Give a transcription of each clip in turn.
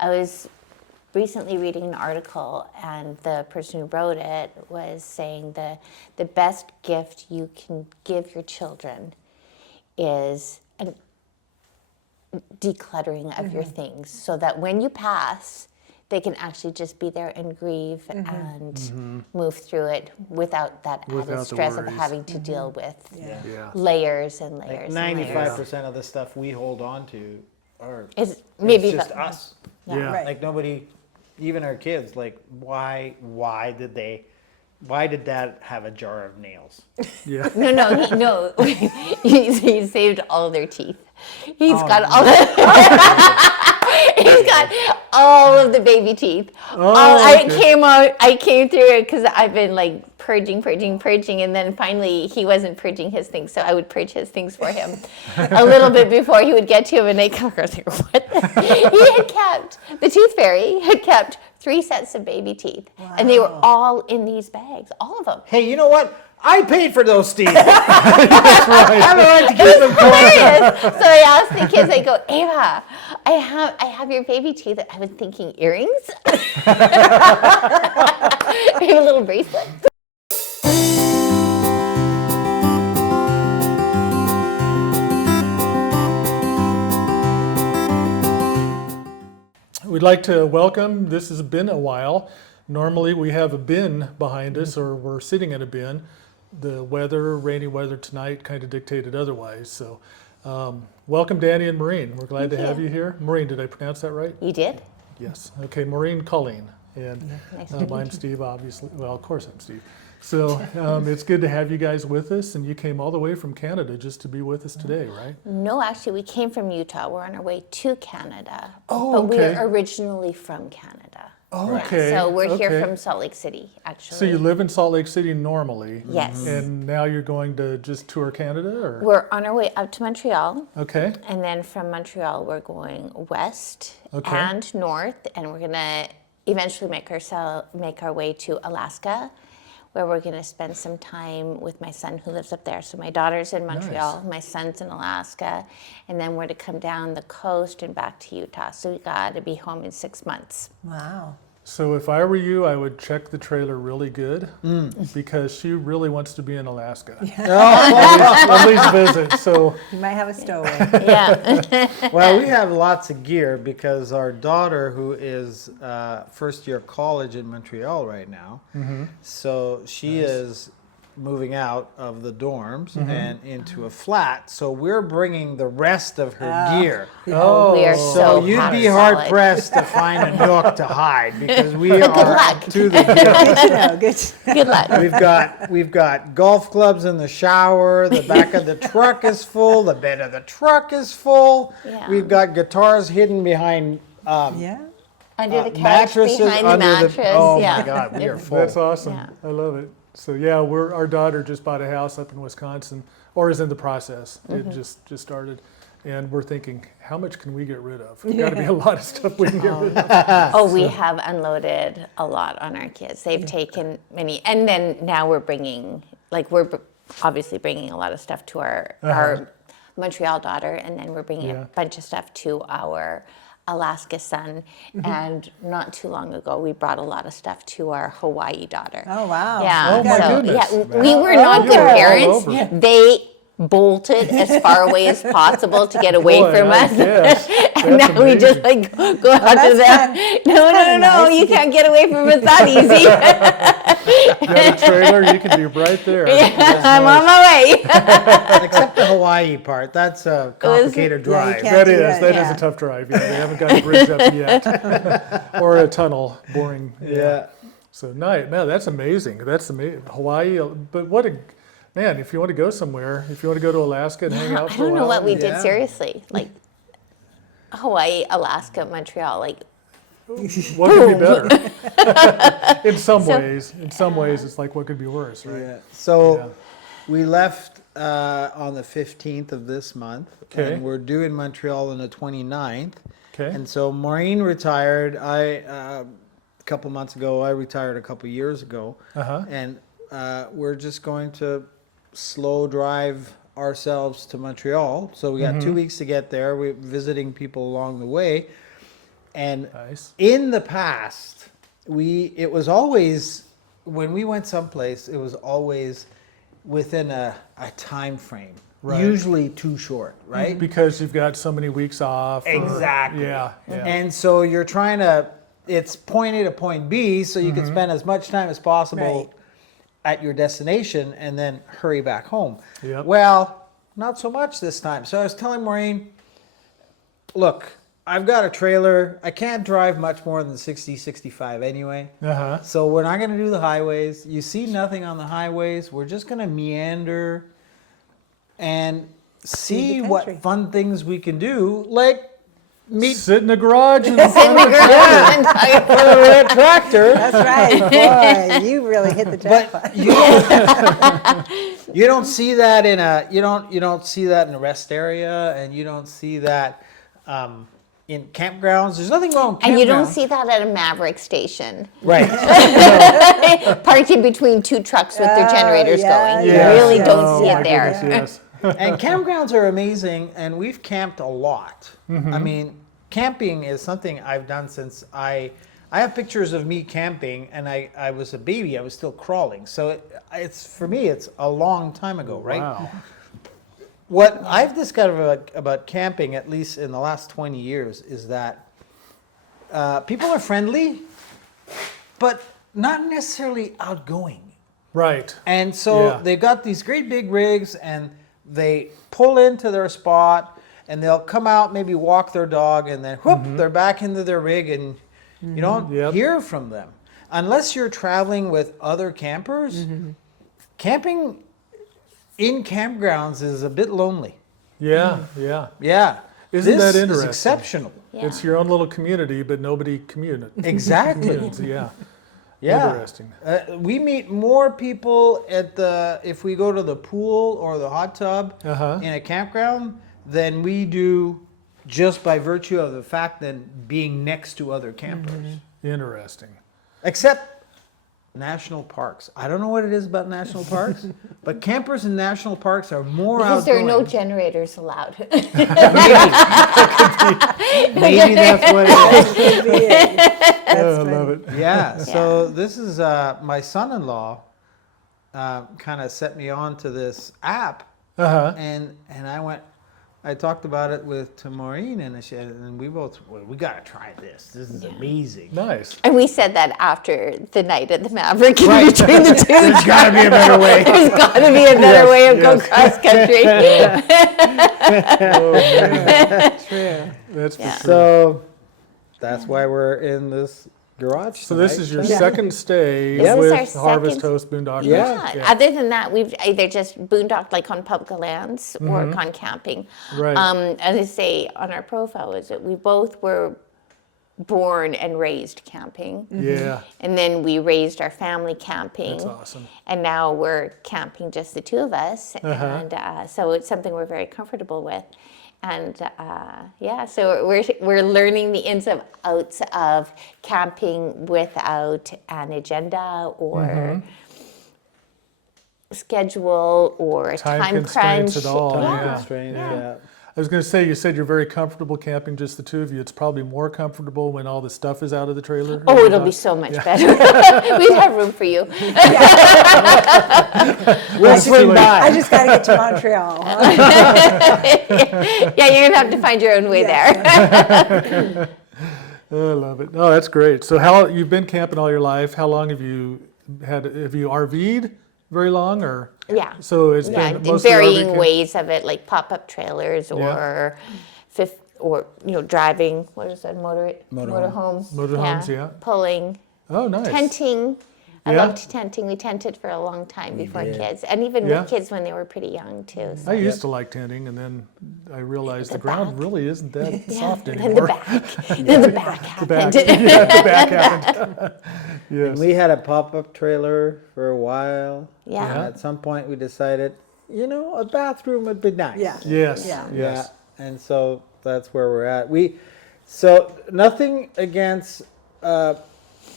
I was recently reading an article, and the person who wrote it was saying the best gift you can give your children is a decluttering of your things, so that when you pass, they can actually just be there and grieve and move through it without that added stress of having to deal with layers and layers. Like 95% of the stuff we hold on to It's just us. Yeah. Right. Like nobody, even our kids, like why did Dad have a jar of nails? Yeah. No, he saved all their teeth. He's got all of the baby teeth. I came through it because I've been like purging, and then finally he wasn't purging his things, so I would purge his things for him a little bit before he would get to him, and I come across like, what? He had kept, the tooth fairy had kept 3 sets of baby teth, and they were all in these bags, all of them. Hey, you know what? I paid for those teeth. That's right. I have a right to keep them Hilarious. So I asked the kids, I go, Ava, I have your baby teeth. I was thinking earrings. Maybe a little bracelet. We'd like to welcome, this has been a while. Normally we have a bin behind us, or we're sitting in a bin. The weather, rainy weather tonight kind of dictated otherwise. So welcome Dany and Maureen. We're glad to have you here. Maureen, did I pronounce that right? You did? Yes. Okay, Maureen Colleen. And I'm Steve, obviously. Well, of course I'm Steve. So it's good to have you guys with us, and you came all the way from Canada just to be with us today, right? No, actually, we came from Utah. We're on our way to Canada. Oh, but okay. we're originally from Canada. Oh, okay. So we're here okay. from Salt Lake City, actually. So you live in Salt Lake City normally? Yes. And now you're going to just tour Canada, or? We're on our way up to Montreal. Okay. And then from Montreal, we're going west Okay. and north, and we're going to eventually make our way to Alaska, where we're going to spend some time with my son who lives up there. So my daughter's in Montreal, my son's in Alaska, and then we're to come down the coast and back to Utah. So we got to be home in 6 months. Wow. So if I were you, I would check the trailer really good, because she really wants to be in Alaska. At least visit. So You might have a stowaway. Yeah. Well, we have lots of gear because our daughter, who is first year college in Montreal right now, so she is moving out of the dorms and into a flat. So we're bringing the rest of her gear. We are So so you'd be solid. hard pressed to find a nook to hide because we But good are luck. to the Good to know. Good to know. Good luck. We've got golf clubs in the shower. The back of the truck is full. The bed of the truck is full. Yeah. We've got guitars hidden behind Yeah. Under the couch, mattresses behind the under mattress. Oh yeah. my God, we are full. that's awesome. Yeah. I love it. So yeah, our daughter just bought a house up in Wisconsin, or is in the process. It just started. And we're thinking, how much can we get rid of? There's got to be a lot of stuff we can get rid of. Oh, we have unloaded a lot on our kids. They've taken many, and then now we're bringing, obviously bringing a lot of stuff to our Montreal daughter, and then we're bringing a bunch of stuff to our Alaska son. And not too long ago, we brought a lot of stuff to our Hawaii daughter. Oh, wow. Yeah. Oh, my goodness. Yeah, we were not good all parents. over. They bolted as far away as possible to get away Boy, from I us. guess. And That's now we just amazing. go out to that's them. kinda- No, kinda nice. you can't get away from us that easy. You got a trailer, you can be right there. I'm on my way. Except the Hawaii part. That's a complicated Yeah, you drive. can't That do is that, yeah. a tough drive. Yeah, they haven't got a bridge up yet, or a tunnel. Boring. Yeah. So nice. No, that's amazing. That's amazing. Hawaii, but what a man! If you want to go somewhere, if you want to go to Alaska and hang out I for a don't know while, what we did Yeah. seriously. Like Hawaii, Alaska, Montreal. Like what could be better? In some ways, it's like what could be worse, right? Yeah. So we left on the 15th of this month, Okay. and we're due in Montreal on the 29th. Okay. And so Maureen retired. A couple months ago. I retired a couple years ago, and we're just going to slow drive ourselves to Montreal. So we got 2 weeks to get there. We're visiting people along the way. And Nice. in the past, it was always, when we went someplace, it was always within a time frame. Right. Usually too short, right? Because you've got so many weeks off. Exactly. Yeah. And so you're trying to, it's point A to point B, so you can spend as much time as possible at your destination and then hurry back home. Yep. Well, not so much this time. So I was telling Maureen, look, I've got a trailer. I can't drive much more than 60, 65 anyway. So we're not going to do the highways. You see nothing on the highways. We're just going to meander and see the what country. fun things we can do, like meet Sit in the garage and In the garage. a tractor. That's right, boy. You really hit the jackpot. But you don't see that in a you don't see that in a rest area, and you don't see that in campgrounds. There's nothing wrong with campgrounds. And you don't see that at a Maverick station, right. parked in between two trucks with their generators yeah, going. yeah. You really Yes. don't Oh, see my it there. goodness, yes. And campgrounds are amazing, and we've camped a lot. I mean, camping is something I've done since I have pictures of me camping, and I was a baby. I was still crawling, so it's for me it's a long time ago, right? Wow. What I've discovered about camping, at least in the last 20 years, is that people are friendly, but not necessarily outgoing. Right. And so Yeah. they've got these great big rigs, and they pull into their spot, and they'll come out, maybe walk their dog, and then whoop, they're back into their rig, and you don't Yep. hear from them. Unless you're traveling with other campers, camping in campgrounds is a bit lonely. Yeah, yeah. Yeah. Isn't This that is interesting? exceptional. Yeah. It's your own little community, but nobody Exactly. Yeah. Yeah. Interesting. We meet more people if we go to the pool or the hot tub in a campground than we do just by virtue of the fact that being next to other campers. Interesting. Except national parks. I don't know what it is about national parks, but campers in national parks are more Because there are no outgoing. generators allowed. Maybe that's what it is. Could be it. That's I funny. love it. Yeah, so this is my son-in-law kind of set me on to this app, and I talked about it to Maureen, and we both, well, we got to try this. This is amazing. Nice. And we said that after the night at the Maverick in Right. between the two. There's got to be a better way. There's got to be a better way of going yes. cross country. Oh, man. True. That's for Yeah. sure. So that's why we're in this garage. So this tonight. is your Yeah. second stay This is with our Harvest second- Host Boondock. Yeah. Other than that, we've either just boondocked like on public lands or gone camping. Right. As I say on our profile, is that we both were born and raised camping. Yeah. And then we raised our family camping. That's awesome. And now we're camping just the two of us. And so it's something we're very comfortable with. And so we're learning the ins and outs of camping without an agenda or schedule or a Time time constraints crunch. at all, Yeah. Strange, Yeah. yeah. I was going to say, you said you're very comfortable camping, just the two of you. It's probably more comfortable when all the stuff is out of the trailer. Oh, it'll be so much better. We'd have room for you. We'll swing by. I just got to get to Montreal. Yeah, you're gonna have to find your own way there. Oh, I love it. Oh, that's great. So you've been camping all your life. How long have you RV'd very long, or? Yeah. So it's Yeah, been in mostly RV varying camp? ways of it, like pop-up trailers or driving. What is that? Motorhome. Motorhomes, yeah. Pulling, Oh, nice. tenting. I Yeah. loved tenting. We tented for a long time before kids, and even Yeah. with kids when they were pretty young too. So. I used to like tenting, and then I realized the ground back. really isn't that soft And anymore. then the back The back, happened. yeah, the back happened. Yes. We had a pop-up trailer for a while. Yeah. And at some point we decided, a bathroom would be nice. Yeah. Yes. Yeah. Yes. Yeah. And so that's where we're at. So nothing against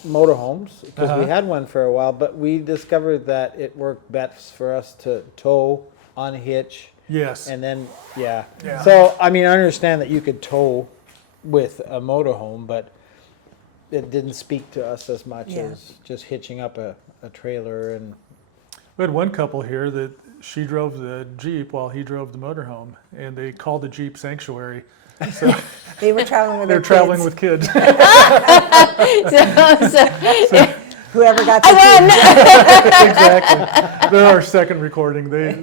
motorhomes, because we had one for a while, but we discovered that it worked best for us to tow, unhitch, Yes. and then, Yeah. So, I understand that you could tow with a motorhome, but it didn't speak to us as much Yeah. as just hitching up a trailer and. We had one couple here that she drove the Jeep while he drove the motorhome, and they called the Jeep Sanctuary. So They were traveling with they're their traveling kids. with kids. So, Whoever got the I kids. Exactly. They're our second recording. They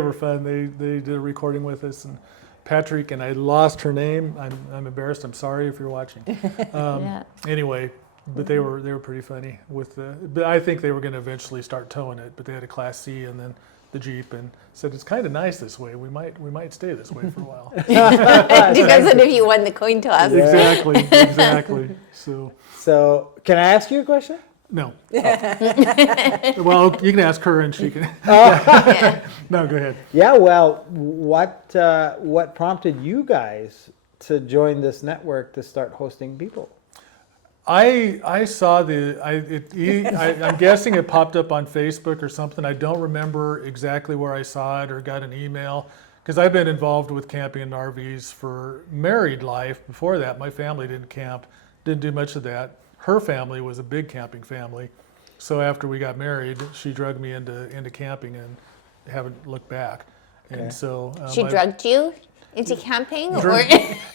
were fun. They did a recording with us, and Patrick, and I lost her name. I'm embarrassed. I'm sorry if you're watching. yeah. Anyway, but they were pretty funny with the. But I think they were going to eventually start towing it. But they had a Class C and then the Jeep, and said it's kind of nice this way. We might stay this way for a while. It depends on if you won the coin toss. Exactly. So, can I ask you a question? No. Well, you can ask her, and she can. Yeah. No, go ahead. Yeah. Well, what prompted you guys to join this network to start hosting people? I saw I'm guessing it popped up on Facebook or something. I don't remember exactly where I saw it or got an email, because I've been involved with camping and RVs for married life. Before that, my family didn't camp, didn't do much of that. Her family was a big camping family. So after we got married, she drugged me into camping and haven't looked back. Okay. And so She I- drugged you into camping? Dr- Or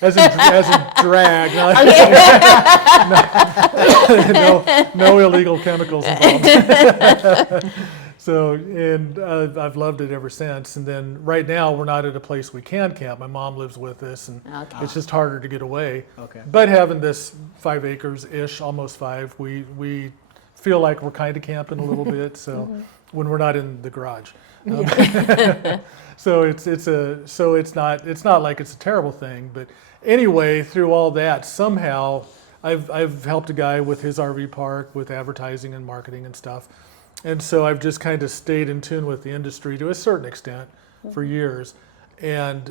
as a drag. No illegal chemicals involved. So, and I've loved it ever since. And then right now we're not at a place we can camp. My mom lives with us, and Okay. it's just harder to get away. Okay. But having this 5 acres-ish, almost 5, we feel like we're kind of camping a little bit. So when we're not in the garage. So it's not like it's a terrible thing. But anyway, through all that, somehow I've helped a guy with his RV park with advertising and marketing and stuff. And so I've just kind of stayed in tune with the industry to a certain extent for years. And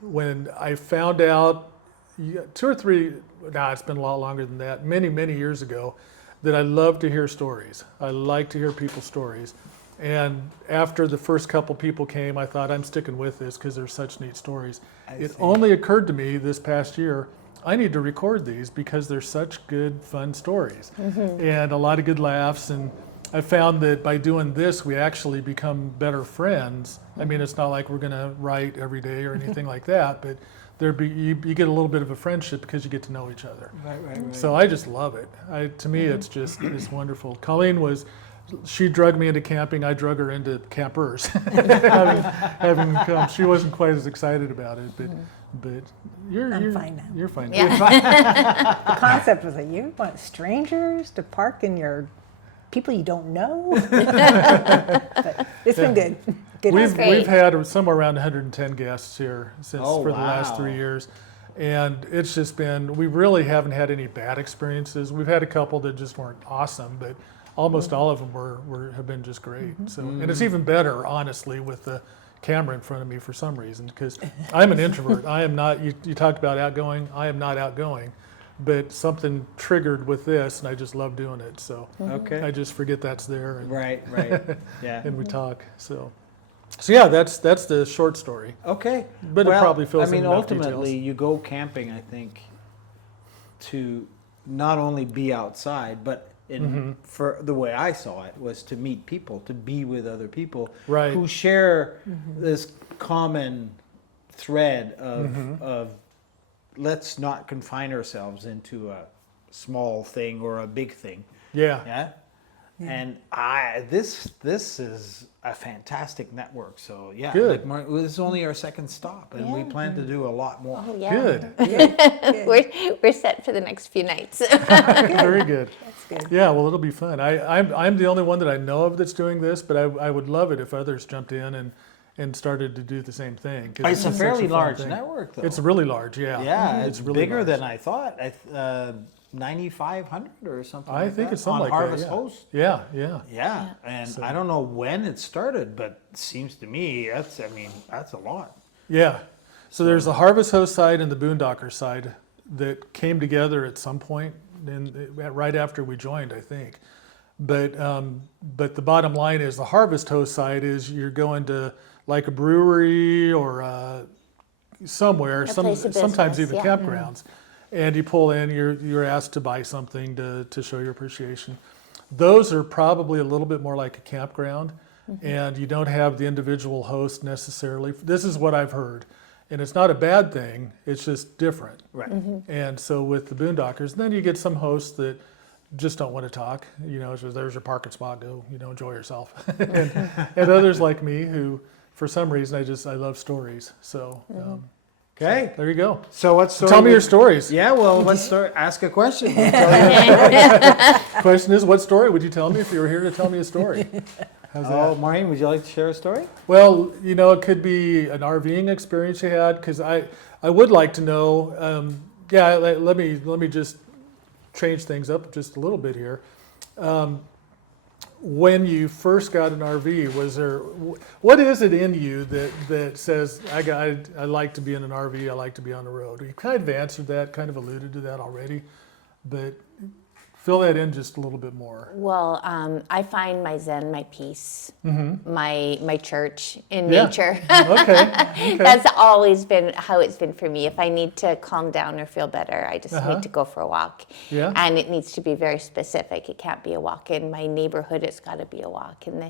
when I found out 2 or 3, it's been a lot longer than that, many, many years ago, that I love to hear stories. I like to hear people's stories. And after the first couple people came, I thought, I'm sticking with this because they're such neat stories. It only occurred to me this past year, I need to record these because they're such good, fun stories. And a lot of good laughs. And I found that by doing this, we actually become better friends. I mean, it's not like we're going to write every day or anything like that, but you get a little bit of a friendship because you get to know each other. Right. So I just love it. To me, it's wonderful. Colleen she drugged me into camping. I drug her into campers. having come, she wasn't quite as excited about it, but you're fine now. You're fine. Yeah. The concept was that you want strangers to park in your people you don't know. But it's been good. Good. We've great. had somewhere around 110 guests here for the last wow. 3 years, and it's just been, we really haven't had any bad experiences. We've had a couple that just weren't awesome, but almost all of them have been just great. So, and it's even better, honestly, with the camera in front of me for some reason, because I'm an introvert. I am not. You talked about outgoing. I am not outgoing. But something triggered with this, and I just love doing it. So Okay. I just forget that's there, and, Right. Yeah. and we talk. So yeah, that's the short story. Okay. But it probably fills I mean, in enough ultimately, details. you go camping, I think, to not only be outside, but for the way I saw it was to meet people, to be with other people Right. who share this common thread of let's not confine ourselves into a small thing or a big thing. Yeah. Yeah. And this is a fantastic network. So yeah, Good. like this is only our second stop, and we Yeah. plan to do a lot more. Oh, yeah. Good. We're set for the next few nights. Very good. That's good. Yeah, well, it'll be fun. I'm the only one that I know of that's doing this, but I would love it if others jumped in and started to do the same thing. 'cause It's a such fairly fun large thing. network, though. It's really large, yeah. Yeah, it's really bigger large. than I thought. 9,500 or something. I like think that, it's something on like Harvest that. Yeah. Host. Yeah. Yeah, and I don't know when it started, but it seems to me that's a lot. Yeah. So there's the Harvest Host side and the Boondocker side that came together at some point, right after we joined, I think. But the bottom line is the Harvest Host side is you're going to like a brewery or somewhere, place of sometimes business, even yeah. campgrounds, and you pull in, you're asked to buy something to show your appreciation. Those are probably a little bit more like a campground, and you don't have the individual host necessarily. This is what I've heard, and it's not a bad thing. It's just different. Right. And so with the Boondockers, then you get some hosts that just don't want to talk. You know, so there's your parking spot. Go, enjoy yourself. and others like me who, for some reason, I love stories. So Okay. there you go. So what story? Tell me your stories. Yeah, well, let's start. Ask a question. We'll tell you. Question is, what story would you tell me if you were here to tell me a story? How's that? Oh, Maureen, would you like to share a story? Well, it could be an RVing experience you had, because I would like to know. Let me just change things up just a little bit here. When you first got an RV, what is it in you that says I like to be in an RV, I like to be on the road? You kind of answered that, kind of alluded to that already, but fill that in just a little bit more. Well, I find my zen, my peace, my church in Yeah. nature. Okay. That's always been how it's been for me. If I need to calm down or feel better, I just Uh-huh. need to go for a walk. Yeah. And it needs to be very specific. It can't be a walk in my neighborhood. It's got to be a walk in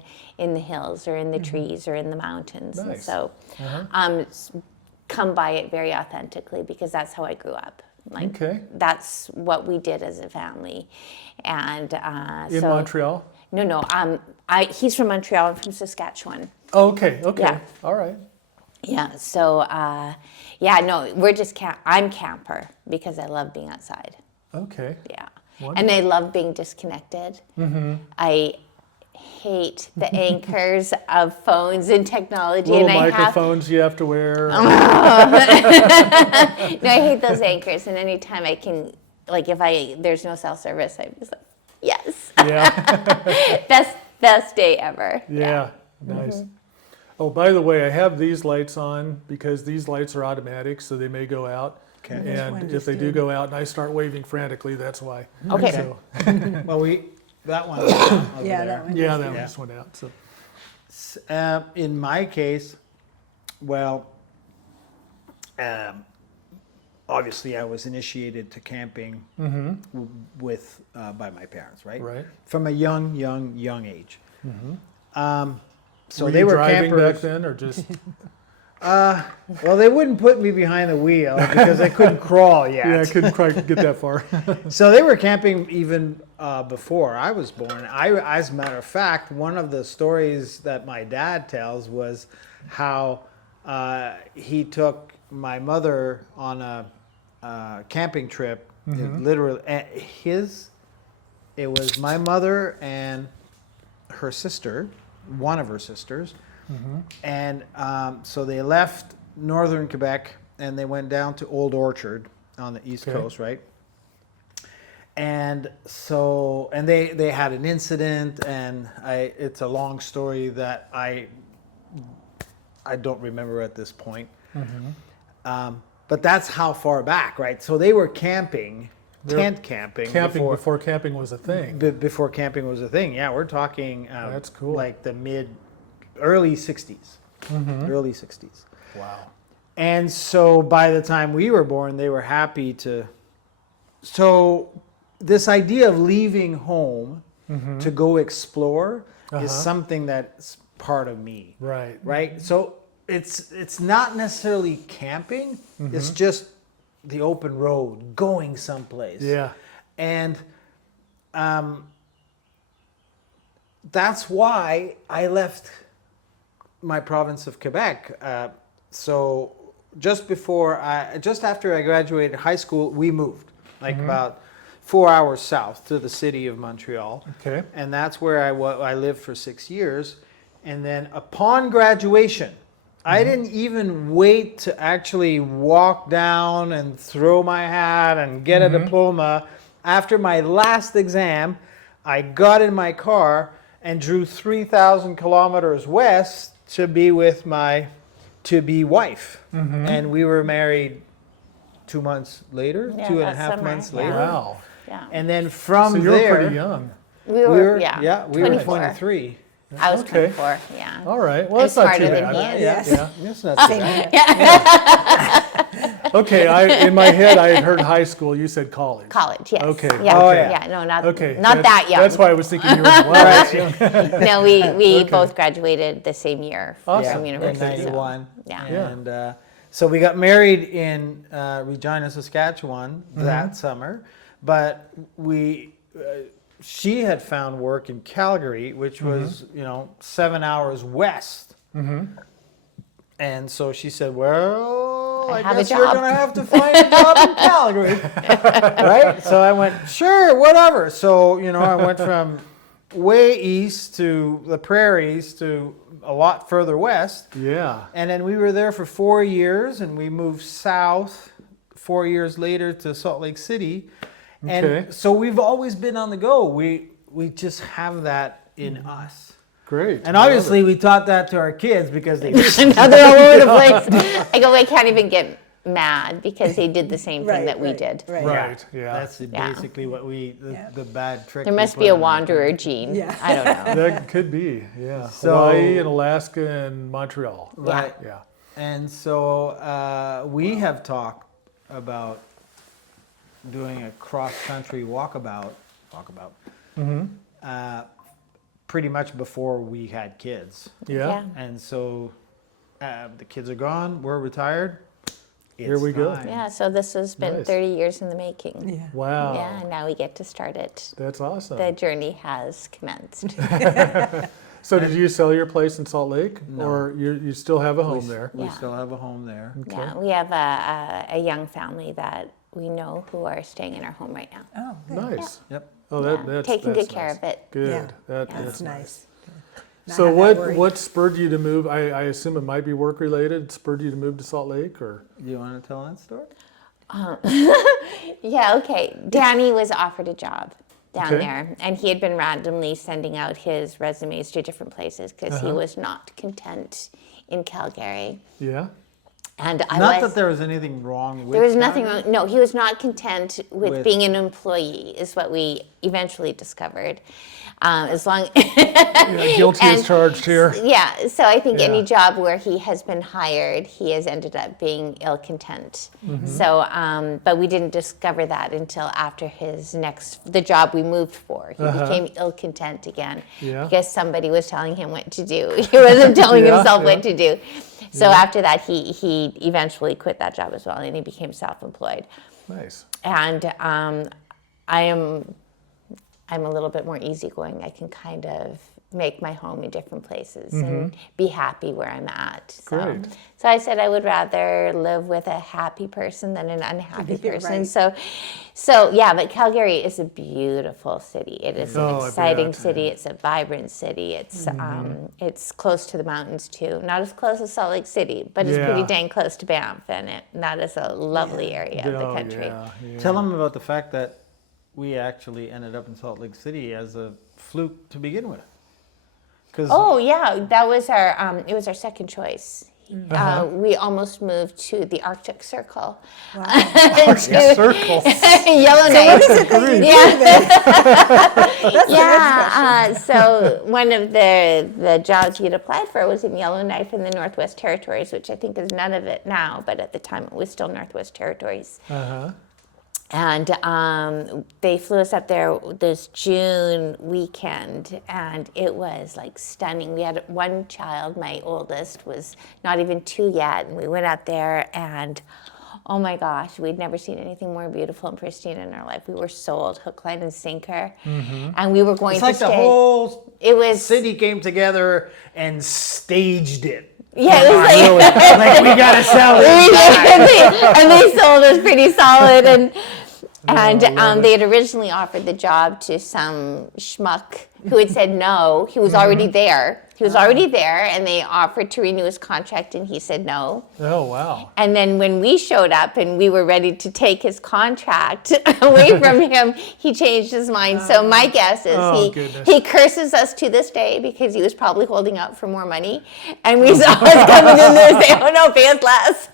the hills or in the trees or in the mountains. And Nice. so, come by it very authentically, because that's how I grew up. Like, Okay. that's what we did as a family. And In so, Montreal? No. He's from Montreal. I'm from Saskatchewan. Oh, okay. Yeah. All right. Yeah. So, we're just I'm camper because I love being outside. Okay. Yeah. Wonderful. And I love being disconnected. I hate the anchors of phones and technology. Little and microphones you have to wear. No, I hate those anchors. And anytime I can, like, if there's no cell service, I'm just like, yes, Yeah. best day ever. Yeah. Nice. Oh, by the way, I have these lights on because these lights are automatic, so they may go out. Okay. And one if just they do did. go out and I start waving frantically, that's why. Okay. So, Well, that one. Over Yeah, there. that one. yeah, that one Yeah. just went out. So. In my case, well, obviously I was initiated to camping by my parents, right? Right. From a young age. So Were they you were driving campers. back then, or just? Well, they wouldn't put me behind the wheel because I couldn't crawl yet. Yeah, I couldn't quite get that far. So they were camping even before I was born. As a matter of fact, one of the stories that my dad tells was how he took my mother on a camping trip. Literally, it was my mother and her sister, one of her sisters, and so they left northern Quebec and they went down to Old Orchard on the east Okay. coast, right? And so, and they had an incident, and it's a long story that I don't remember at this point. But that's how far back, right? So they were camping, tent camping, Before camping was a thing. before camping was a thing. Yeah, we're talking That's cool. like the early 60s. Early 60s. Wow. And so by the time we were born, they were happy to. So this idea of leaving home to go explore is something that's part of me. Right. Right? So it's not necessarily camping, it's just the open road, going someplace. Yeah. And that's why I left my province of Quebec. So just after I graduated high school, we moved, like about 4 hours south to the city of Montreal. Okay. And that's where I lived for 6 years. And then upon graduation, I didn't even wait to actually walk down and throw my hat and get a diploma. After my last exam, I got in my car and drew 3,000 kilometers west to be with my to-be wife. And we were married 2 months later, Yeah, two and a that half summer, months yeah. later. Wow. Yeah. And then from So you there, were pretty young. We were, we were 24. 23. I was Okay. 24, yeah. All right. Well, I that's was not too smarter than bad. he is. Yeah, Yes. that's not too bad. Okay, in my head I had heard high school. You said college. College, yes. Okay. Yeah, Oh, yeah. No, not Okay. not that young. That's why I was thinking you were that's young. No, we both graduated the same year Awesome. from in university. so, 91. yeah. And so we got married in Regina, Saskatchewan that summer, but she had found work in Calgary, which was 7 hours west. And so she said, well, I have a guess you're job." going to have to find a job in Calgary. Right? So I went, sure, whatever. So, I went from way east to the prairies to a lot further west. Yeah. And then we were there for 4 years, and we moved south 4 years later to Salt Lake City. Okay. And so we've always been on the go. We just have that in us. Great. And obviously we taught that to our kids because they Now they're all over the place. I go, I can't even get mad because they did the same thing Right, that we right, did. Right. Right. Yeah. That's basically what the bad trick. There we must put be a on our wanderer gene. Yeah. I don't know. That could be. Yeah. So- Hawaii and Alaska and Montreal. Right. Yeah. And so we have talked about doing a cross-country walkabout, pretty much before we had kids. Yeah. And so the kids are gone, we're retired. Here we go. time. Yeah, so this has been Nice. 30 years in the making. Yeah. Wow. Yeah, and now we get to start it. That's awesome. The journey has commenced. So did you sell your place in Salt Lake, No. or you still have a home there? We Yeah. still have a home there. Yeah, we have a young family that we know who are staying in our home right now. Oh, good. Nice. Yep. Oh, Yeah, that's taking that's good care nice. of it. Good. Yeah. That's That's nice. Not So have that what worry. spurred you to move? I assume it might be work related. Spurred you to move to Salt Lake, or You want to tell that story? Yeah, okay. Danny was offered a job down Okay. there, and he had been randomly sending out his resumes to different places because he was not content in Calgary. yeah? And I Not was. that there was anything wrong with There was nothing Calgary. wrong. No, he was not content with With- being an employee, is what we eventually discovered. As long, Yeah, guilty as And- charged here. yeah. So I think any Yeah. job where he has been hired, he has ended up being ill content. Mm-hmm. So, but we didn't discover that until after the job we moved for. He became ill content again Uh-huh. Yeah. because somebody was telling him what to do. He wasn't telling Yeah, himself yeah. what to do. So after that, he eventually quit that job as well, and he became self-employed. Nice. And I'm a little bit more easygoing. I can kind of make my home in different places and be happy where I'm at. So, Great. so I said I would rather live with a happy person than an unhappy Yeah, person. right. So yeah, but Calgary is a beautiful city. It is Oh, an I exciting bet. city. It's a vibrant city. It's close to the mountains too. Not as close as Salt Lake City, but it's pretty Yeah. dang close to Banff, and that is a lovely area of the Oh, country. yeah, yeah. Tell them about the fact that we actually ended up in Salt Lake City as a fluke to begin with. 'Cause Oh yeah, that was it was our second choice. We almost moved to the Arctic Circle. Circle. Yellowknife. That's Yeah. So one of the jobs he had applied for was in Yellowknife in the Northwest Territories, which I think is none of it now, but at the time it was still Northwest Territories. Uh-huh. And they flew us up there this June weekend, and it was like stunning. We had one child, my oldest, was not even 2 yet, and we went out there, and oh my gosh, we'd never seen anything more beautiful and pristine in our life. We were sold hook, line, and sinker, and we were going it's to like stay. the whole It was city came together and staged it. yeah, it was like. Like, we gotta sell it. and they sold us pretty solid, and they had originally offered the job to some schmuck who had said no. He was already there. He was already there, and they offered to renew his contract, and he said no. Oh, wow. And then when we showed up and we were ready to take his contract away from him, he changed his mind. So my guess is Oh, goodness. he curses us to this day because he was probably holding out for more money. And we saw us coming in there and say, oh no, pay us less.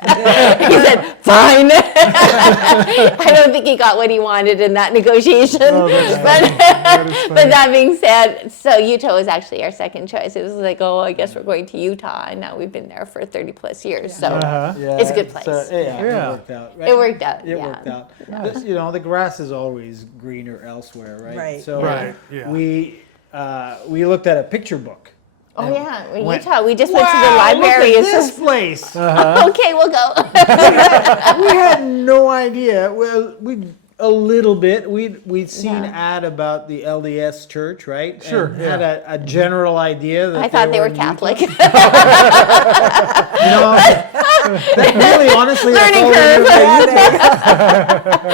He said, fine. I don't think he got what he wanted in that negotiation. Oh, that's but, funny. That is funny. but that being said, so Utah was actually our second choice. It was like, oh, I guess we're going to Utah, and now we've been there for 30 plus years. So Yeah, it's a good place. It Yeah. worked out. Right? it worked out. It yeah. worked out. But, you know, the grass is always greener elsewhere, right? Right. So Right, yeah. we looked at a picture book. Oh And yeah, in went, Utah, we just went to the "Wow, library. Look at and this place. okay, we'll go. We had no idea. Well, a little bit. We'd seen Yeah. ad about the LDS church, right? Sure, And had a general idea that I thought they were in Utah. Catholic. You know, that really, honestly, that's Learning all we curve. knew.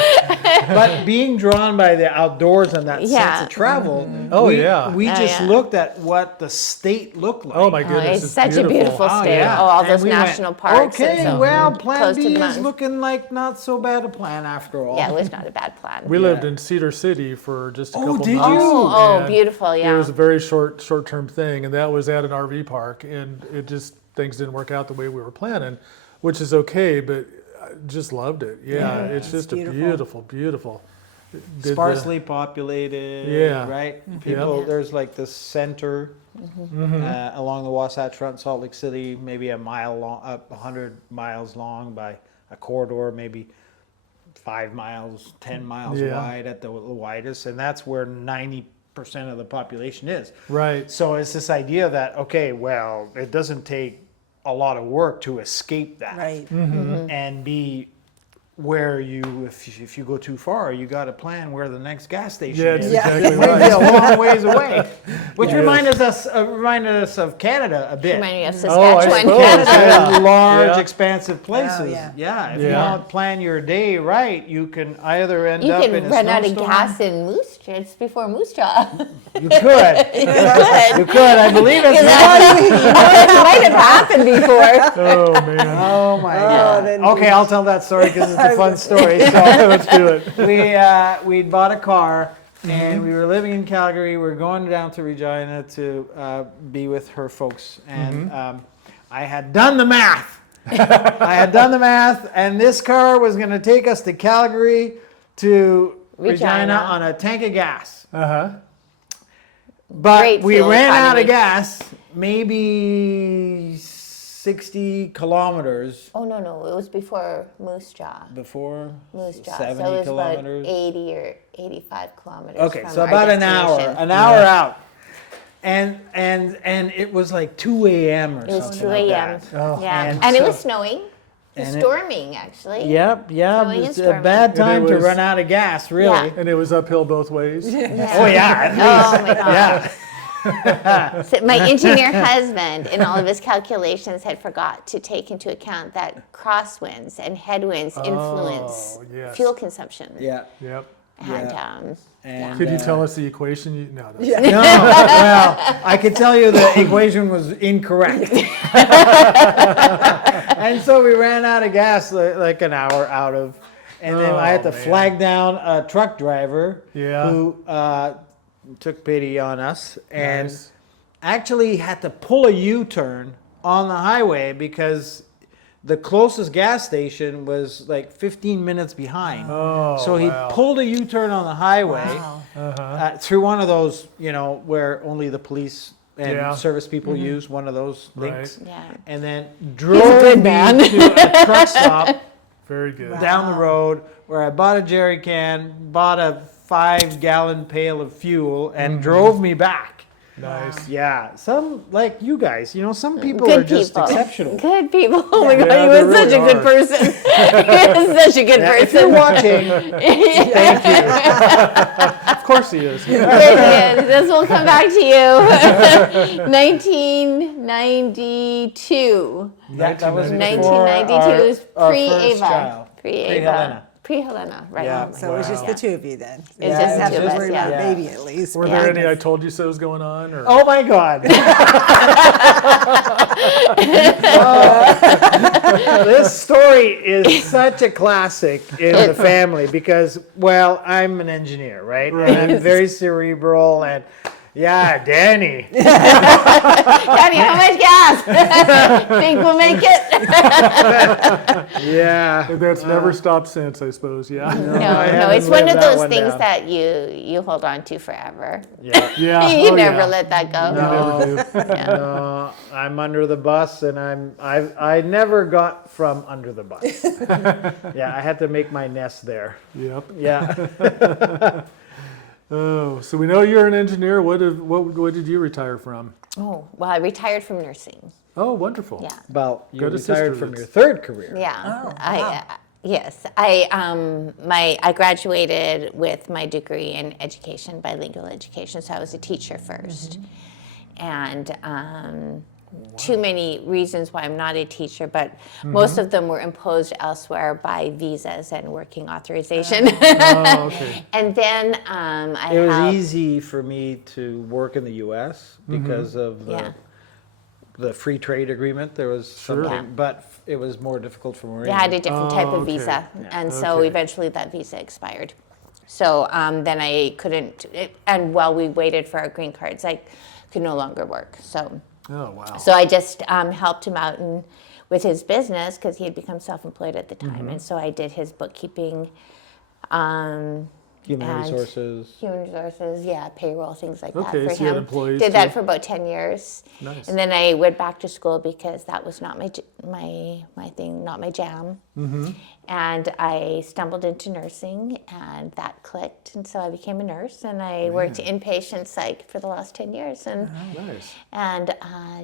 But being drawn by the outdoors and that sense Yeah. of travel, Oh, we, yeah. we Oh, just yeah. looked at what the state looked like. Oh my Oh, goodness, it's such a beautiful Oh, state. yeah. Oh, all And those we went, national parks. Okay, and so well, Plan close to B the is mountains. looking like not so bad a plan after all. Yeah, it was not a bad plan. We lived in Cedar City for just a Oh, couple did months. you? Oh, and beautiful, It yeah. was a very short-term thing, and that was at an RV park, and it just, things didn't work out the way we were planning, which is okay, but I just loved it. Yeah, it's just a beautiful. beautiful. Did the- Sparsely populated, Yeah. right? People, Yeah. there's like the center along the Wasatch Front, Salt Lake City, maybe a mile long, 100 miles long by a corridor, maybe 5 miles, 10 miles Yeah. wide at the widest, and that's where 90% of the population is. Right. So it's this idea that, okay, well, it doesn't take a lot of work to escape that. Right. And be where you, if you go too far, you got to plan where the next gas station Yeah, is. that's exactly It might be right. a long ways away, which Yes. reminded us of Canada a bit. Reminding me of Oh, I Saskatchewan. suppose. Canada, Yeah. large, Yeah. expansive places. yeah. If you Yeah. don't plan your day right, you can either end You up in can a run out of snowstorm. gas in Moose Jaw. It's before Moose Jaw. You could. You could. I believe it's. It might have happened before. Oh man. Oh my God. then Okay, I'll tell that story because it's a fun story. So Let's do it. we'd bought a car and we were living in Calgary. We were going down to Regina to be with her folks, and I had done the math. And this car was going to take us to Calgary to Regina on a tank of gas. But Great we fuel ran out economy. of gas, maybe 60 kilometers Oh, no, it was before Moose Jaw. before Moose Jaw. 70 So it was kilometers. about 80 or 85 kilometers. Okay, from so our about an destination. hour out. And it was like 2 a.m. or It was something 2 like a.m. that. Yeah, And and it so- was snowing. It was and it- storming, actually. Yep, Snowing it's and a storming. bad And time it to was- run out of gas, really. Yeah. And it was uphill both ways. Oh yeah, at Oh least. my God. Yeah. So my engineer husband, in all of his calculations, had forgot to take into account that crosswinds and headwinds influence yes. fuel consumption. Yeah. Yep. And And, Could you tell us the equation? No. That's, No, well, I can tell you the equation was incorrect. And so we ran out of gas like an hour out of, and then I had to man. flag down a truck driver Yeah. who took pity on us and Nice. actually had to pull a U-turn on the highway because the closest gas station was like 15 minutes behind. Oh, So he wow. pulled a U-turn on the highway Wow. through one of those, where only the police and Yeah. service people use one of those links, yeah. and then drove good me man. to a truck stop Very good. down the road where I bought a jerry can, bought a 5-gallon pail of fuel, and drove me back. Nice. Yeah, some like you guys, some people Good are just people. exceptional. Good people. Oh my God, Yeah, he they was such really a good are. person. He was such a good Yeah, if you're person. watching, thank you. Of course he is. Yes, this will come back to you. 1992. That was 1992 is our pre-Ava. first child. Pre-Ava. Pre-Helena, right. Yeah. So it was just Wow. the two of you then. It's You just didn't the have two to of us, worry yeah. about a baby at least. Were Yeah. there any I told you so was going on? Or? Oh my God. This story is such a classic in the family because, well, I'm an engineer, right? And I'm very cerebral and Yeah, Danny. Daddy, how much gas? Think we'll make it? Yeah. But that's never stopped since, I suppose. Yeah. I No, haven't it's one lived of that those one things down. that you hold on to forever. Yeah. Yeah. You Oh, never yeah. let that go. You never do. No, I'm under the bus, and I never got from under the bus. Yeah, I had to make my nest there. Yep. Yeah. Oh, so we know you're an engineer. What did you retire from? Oh, well, I retired from nursing. Oh, wonderful. Yeah. Well, you Go to retired from Sisterhoods. your third career. Yeah. Oh, Yes. I graduated with my degree in education, bilingual education, so I was a teacher first. And too many reasons why I'm not a teacher, but most of them were imposed elsewhere by visas and working authorization. Oh, okay. And then It was easy for me to work in the U.S. because of Yeah. the free trade agreement. There was something, Yeah. but it was more difficult for Maureen. They had a different type Oh, of okay. visa, and so Okay. eventually that visa expired. So then I couldn't, and while we waited for our green cards, I could no longer work. So Oh, wow. I just helped him out with his business because he had become self-employed at the time, and so I did his bookkeeping, Human and resources. human resources, yeah, payroll, things like that Okay, for so you had him. employees Did that too? for about 10 years. Nice. And then I went back to school because that was not my thing, not my jam. Mm-hmm. And I stumbled into nursing, and that clicked, and so I became a nurse, and I worked inpatient psych for the last 10 years, and Nice.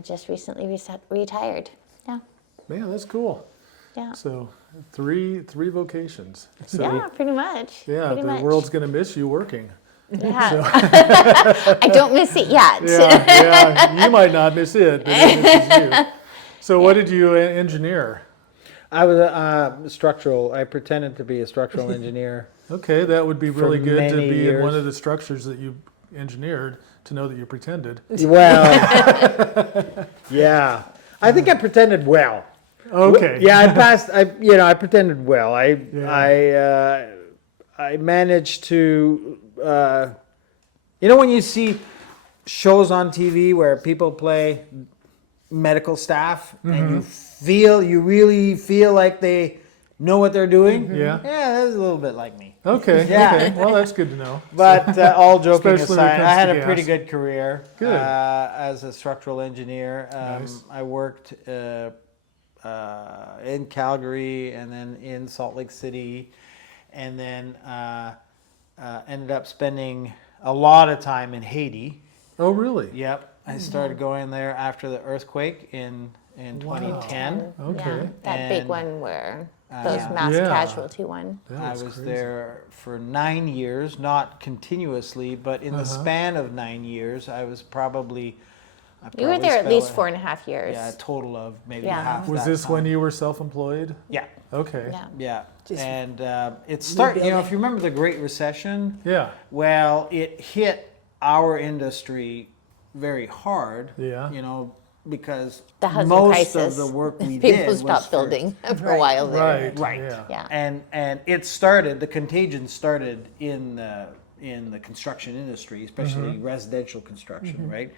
just recently retired. Yeah, Man, that's cool. yeah, So three vocations. So, yeah, pretty much. yeah, pretty the much. world's going to miss you working. Yeah. I don't miss it yet. Yeah, you might not miss it, but it misses you. So what did you engineer? I was structural. I pretended to be a structural engineer. Okay, that would be really good to many be in one years. of the structures that you engineered to know that you pretended. Well, yeah. I think I pretended well. Okay. Yeah, I passed. I pretended well. Yeah. I managed to. When you see shows on TV where people play medical staff and you really feel like they know what they're doing. Yeah. Yeah, that's a little bit like me. Okay. Yeah. Okay. Well, that's good to know. But all joking Especially when it aside, comes I had to a pretty gas. good career Good. as a structural engineer. Nice. I worked in Calgary and then in Salt Lake City, and then ended up spending a lot of time in Haiti. Oh, really? Yep, I started going there after the earthquake in 2010. Okay. Yeah, that big And, one where those yeah. mass Yeah. casualty one. That I was was crazy. there for 9 years, not continuously, but in the span of 9 years, I was probably. I You were probably there at spent least a- 4.5 years. Yeah, a total of maybe Yeah. half. Was that this when time. you were self-employed? Yeah, Okay. Yeah. yeah, Just and it started. rebuilding. If you remember the Great Recession, Yeah. well, it hit our industry very hard. Yeah. Because The housing most crisis. of the work we People did was stopped for- building for a while there. Right. Right. Yeah. Yeah. And it started. The contagion started in the construction industry, especially residential construction, right?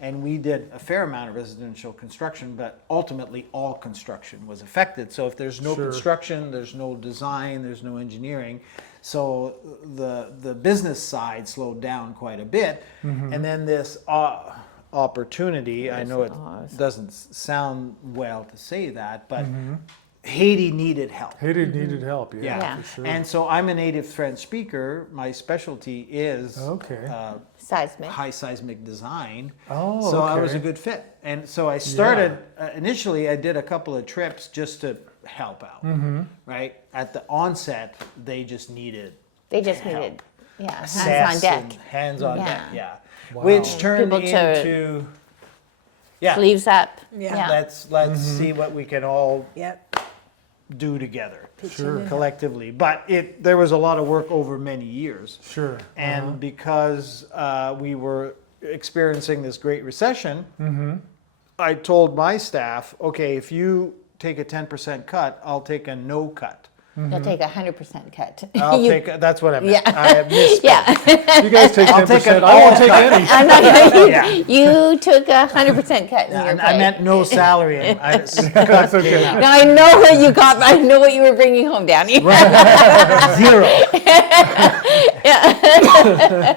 And we did a fair amount of residential construction, but ultimately all construction was affected. So if there's no Sure. construction, there's no design, there's no engineering. So the business side slowed down quite a bit. And then this opportunity, I know it doesn't sound well to say that, but Haiti needed help. Haiti needed help. Yeah. Yeah. Yeah. For sure. And so I'm a native French speaker. My specialty is Okay. Seismic. high seismic design. Oh, So I was a okay. good fit. And so I started, initially I did a couple of trips just to help out, right? At the onset, they just needed They just help. needed, hands on assess deck. and hands on deck, Yeah. yeah. Wow. Which turned People to- into, yeah, Sleeves up. Yeah. let's see what we can all Yep. do together. Sure. Collectively. But there was a lot of work over many years. Sure. And because we were experiencing this Great Recession, I told my staff, okay, if you take a 10% cut, I'll take a no cut. You'll take 100% cut. I'll You- take. That's what I meant. Yeah. I missed. Yeah. You guys take I'll take 10%. an I won't all take cut. any. I'm not gonna, Yeah. You took 100% cut in your I pay. meant no salary. I cut That's okay. came out. Now I know what you got. I know what you were bringing home, Danny. Zero.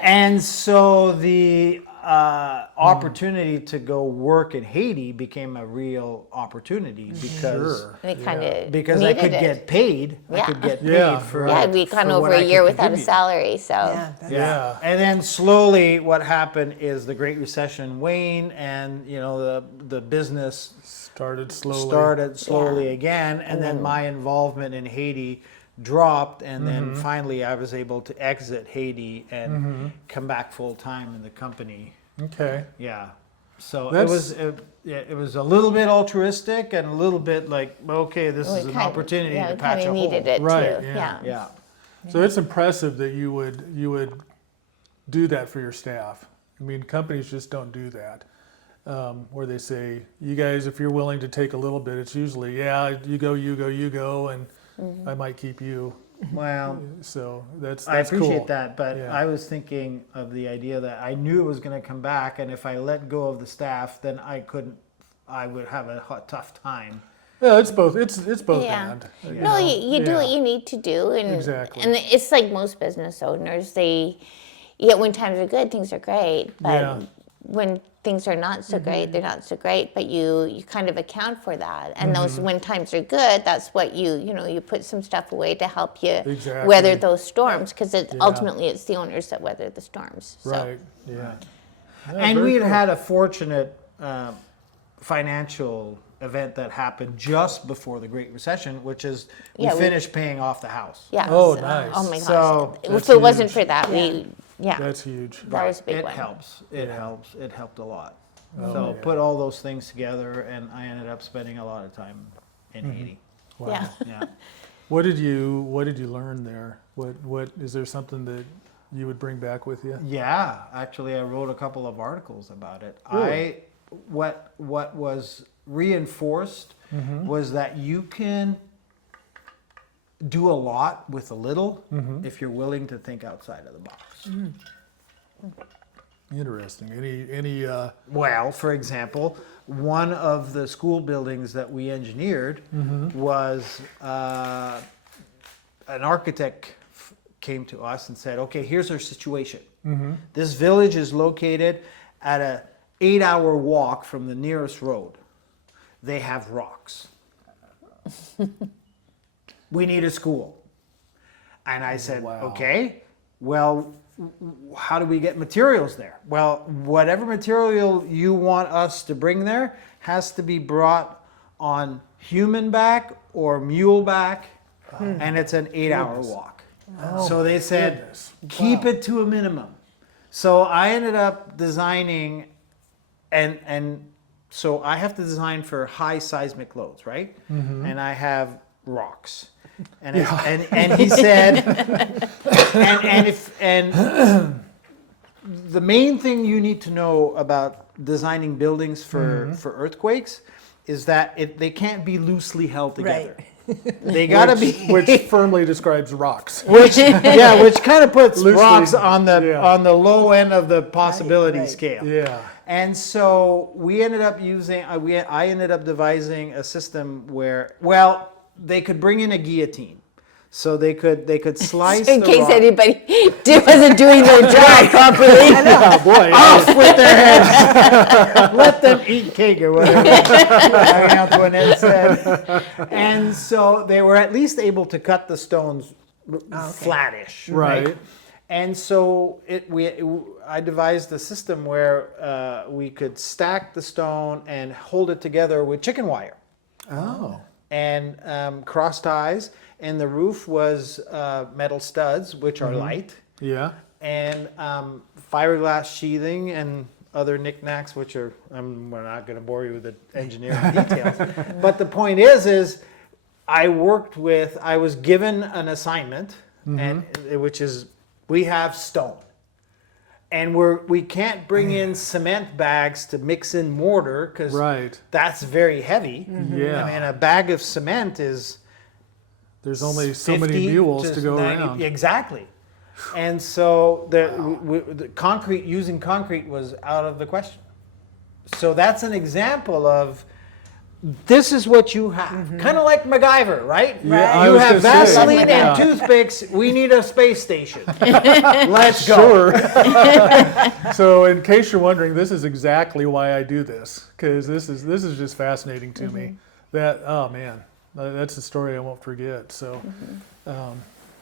And so the opportunity to go work in Haiti became a real opportunity because Sure. They kind of I could get paid. I Yeah. could get paid Yeah, for Yeah, we'd gone for over what a I year could without a contribute. salary, so Yeah. Yeah. And then slowly what happened is the Great Recession waned and the business Started slowly. started slowly Yeah. again, and then my involvement in Haiti dropped, and then finally I was able to exit Haiti and come back full time in the company. Okay. Yeah, so That's- it was a little bit altruistic and a little bit like, okay, this we is an kind- opportunity yeah, to we patch a kinda hole. needed it Right, too. yeah. Yeah, So it's impressive that you would do that for your staff. I mean, companies just don't do that. Where they say, you guys, if you're willing to take a little bit, it's usually, yeah, you go, and I might keep you. well. So that's I appreciate cool. that, but Yeah. I was thinking of the idea that I knew it was going to come back, and if I let go of the staff, then I would have a tough time. Yeah, it's both. It's both Yeah. and. No, you do Yeah. what you need to do, and Exactly. and it's like most business owners. When times are good, things are great, but Yeah. when things are not so great, they're not so great. But you kind of account for that, and those when times are good, that's what you put some stuff away to help you Exactly. weather those storms, because Yeah. ultimately it's the owners that weather the storms. So. Right. Yeah. Yeah, And very we cool. had a fortunate financial event that happened just before the Great Recession, which is we Yeah, we- finished paying off the house. Yeah. Oh, nice. Oh my gosh. So, if that's it wasn't huge. for that, yeah, That's huge. that was a big It one. helps. It helps. It helped a lot. Oh, So yeah. put all those things together, and I ended up spending a lot of time in Mm-hmm. Haiti. Wow. Yeah. Yeah. What did you learn there? What is there something that you would bring back with you? Yeah, actually, I wrote a couple of articles about it. Really? What was reinforced Mm-hmm. was that you can do a lot with a little if you're willing to think outside of the box. Interesting. Any Well, for example, one of the school buildings that we engineered was an architect came to us and said, okay, here's our situation. This village is located at a 8-hour walk from the nearest road. They have rocks. We need a school. And I said, Wow. okay, well, how do we get materials there? Well, whatever material you want us to bring there has to be brought on human back or mule back, and it's an 8-hour walk. So they said, goodness. keep it to a minimum. So I ended up designing, and so I have to design for high seismic loads, right? And I have rocks. And, and he said, and the main thing you need to know about designing buildings for earthquakes is that they can't be loosely held together. They gotta be which firmly describes rocks. which kind of puts Loosely, rocks on the yeah. low end of the possibility right. scale. Yeah. And so we ended up using I ended up devising a system where, well, they could bring in a guillotine. So they could slice In the case rock anybody wasn't doing their job properly. Oh boy. off with their heads. Let them eat cake or whatever. Antoinette said. And so they were at least able to cut the stones flattish, Right. And so I devised a system where we could stack the stone and hold it together with chicken wire Oh. and cross ties, and the roof was metal studs, which are light, Yeah. and fiberglass sheathing and other knickknacks, which are we're not going to bore you with the engineering details. But the point is I was given an assignment, and which is we have stone. And we can't bring in cement bags to mix in mortar because Right. that's very heavy. Yeah. I mean, a bag of cement is There's only so 50 many mules to go 90 around. Exactly. And so the concrete, using concrete was out of the question. So that's an example of this is what you have. Kind of like MacGyver, right? Yeah, I You was have gonna say, Vaseline yeah. and toothpicks. We need a space station. Let's go. Sure. So, in case you're wondering, this is exactly why I do this, because this is just fascinating to me. That oh man, that's a story I won't forget. So,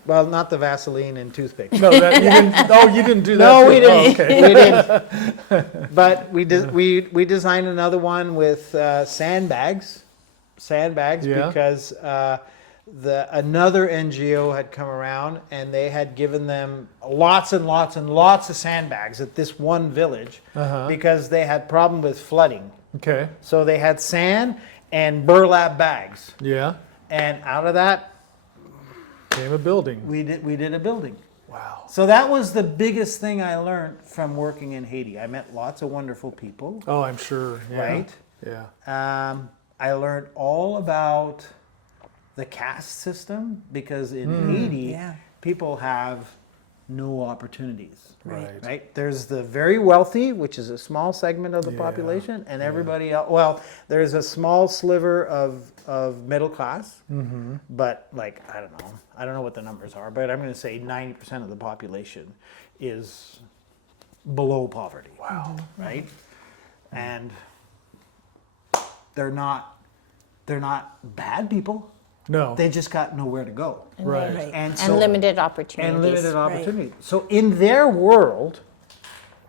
Well, not the Vaseline and toothpicks. no, that you didn't. Oh, you didn't do that. No, too. we didn't. Oh, okay. We didn't. But we designed another one with sandbags, Yeah. because another NGO had come around and they had given them lots and lots and lots of sandbags at this one village because they had problem with flooding. Okay. So they had sand and burlap bags, Yeah. and out of that Came a building. we did a building. Wow. So that was the biggest thing I learned from working in Haiti. I met lots of wonderful people, Oh, I'm sure. Yeah. right? Yeah. I learned all about the caste system because in Haiti, Yeah. people have no opportunities. Right. Right? There's the very wealthy, which is a small segment of the Yeah. population, and everybody else. Well, there's a small sliver of middle class, but like I don't know what the numbers are, but I'm going to say 90% of the population is below poverty. Wow. Right? And they're not bad people. No. They just got nowhere to go. Right. Right. And And limited opportunities. and limited opportunity. So in their world,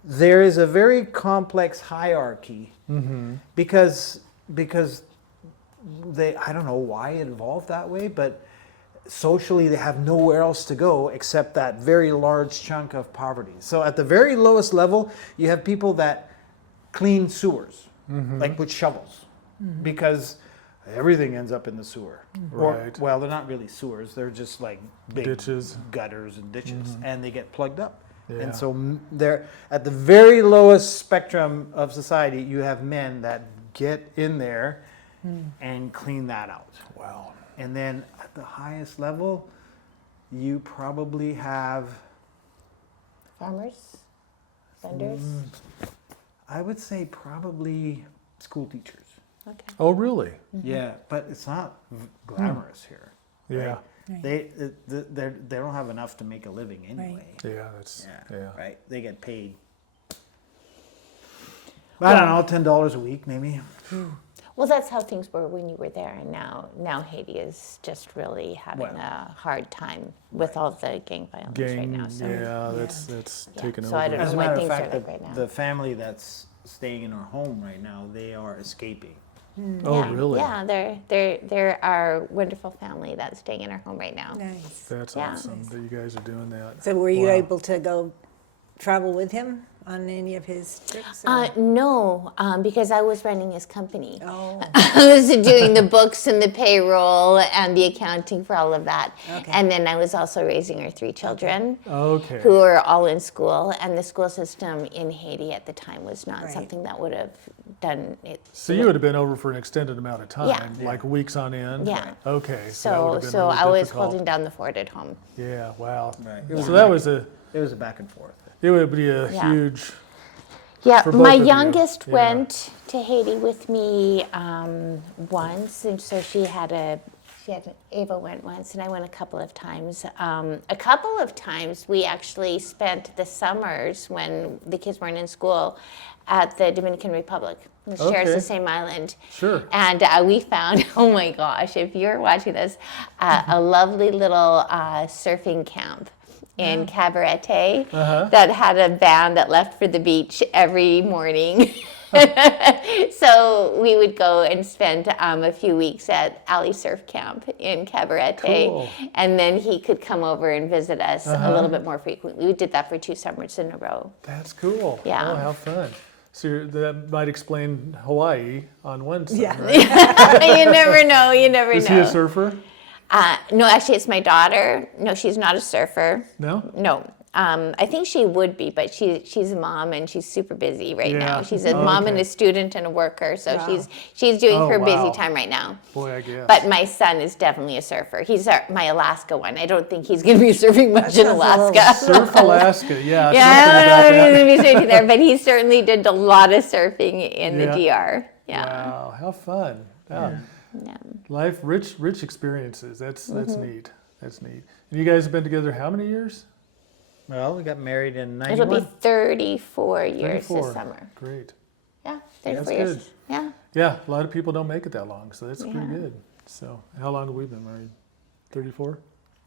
there is a very complex hierarchy because they, I don't know why it evolved that way, but socially they have nowhere else to go except that very large chunk of poverty. So at the very lowest level, you have people that clean sewers, like with shovels, because everything ends up in the sewer. Right. Well, they're not really sewers. They're just like big Ditches. gutters and ditches, and they get plugged up. Yeah. And so they're at the very lowest spectrum of society. You have men that get in there and clean that out. Wow. And then at the highest level, you probably have, Farmers, vendors. I would say, probably school teachers. Okay. Oh, really? Yeah, but it's not glamorous here. Yeah. Right. They don't have enough to make a living anyway. Yeah. That's yeah. Right. They get paid. I don't know, $10 a week maybe. Well, that's how things were when you were there, and now Haiti is just really having Well. a hard time with all the gang violence right now. So. Yeah. That's Yeah. taken So over. I don't know. As a why matter of things are fact, like right now. the family that's staying in our home right now, they are escaping. Oh, yeah. really? Yeah, they're our wonderful family that's staying in our home right now. Nice. That's Yeah. awesome that you guys are doing that. So were you Wow. able to go travel with him on any of his trips? or- No, because I was running his company. Oh. I was doing the books and the payroll and the accounting for all of that. Okay. And then I was also raising our 3 children Okay. who are all in school. And the school system in Haiti at the time was not Right. something that would have done it. So you would have been over for an extended amount of time, Yeah. like weeks on end. Yeah. Okay. that would So, have been so really I was difficult. holding down the fort at home. Yeah. Wow. Right. So that was It was a back and forth. it would be a Yeah. huge. Yeah, For both my of you, youngest yeah. went to Haiti with me once, and so Ava went once, and I went a couple of times. A couple of times we actually spent the summers when the kids weren't in school at the Dominican Republic, which shares Okay. the same island. Sure. And we found, oh my gosh, if you're watching this, a lovely little surfing camp in Cabarete that had a band that left for the beach every morning. So we would go and spend a few weeks at Ali Surf Camp in Cabarete, Cool. and then he could come over and visit us a little bit more frequently. We did that for 2 summers in a row. That's cool. Yeah. Oh, how fun. So that might explain Hawaii on one side, Yeah. right? You never know. You never Is know. he a surfer? No, actually, it's my daughter. No, she's not a surfer. No? No. I think she would be, but she's a mom and she's super busy right now. Yeah. She's a Oh, mom okay. and a student and a worker, so Wow. she's doing Oh, her busy wow. time right now. Boy, I guess. But my son is definitely a surfer. He's my Alaska one. I don't think he's going to be surfing much in sounds a little Alaska. Surf Alaska, yeah. Yeah, I something don't know about if he's that. going to be surfing there, but he certainly did a lot of surfing in the Yeah. DR. Yeah. Wow, how fun. Wow. Yeah. Life, rich experiences. That's Mm-hmm. neat. That's neat. And you guys have been together how many years? Well, we got married in It'll be 91. 34 years 34. this summer. Great. Yeah, That's 34 years. good. Yeah. Yeah, a lot of people don't make it that long, so that's pretty Yeah. good. So, how long have we been married? 34?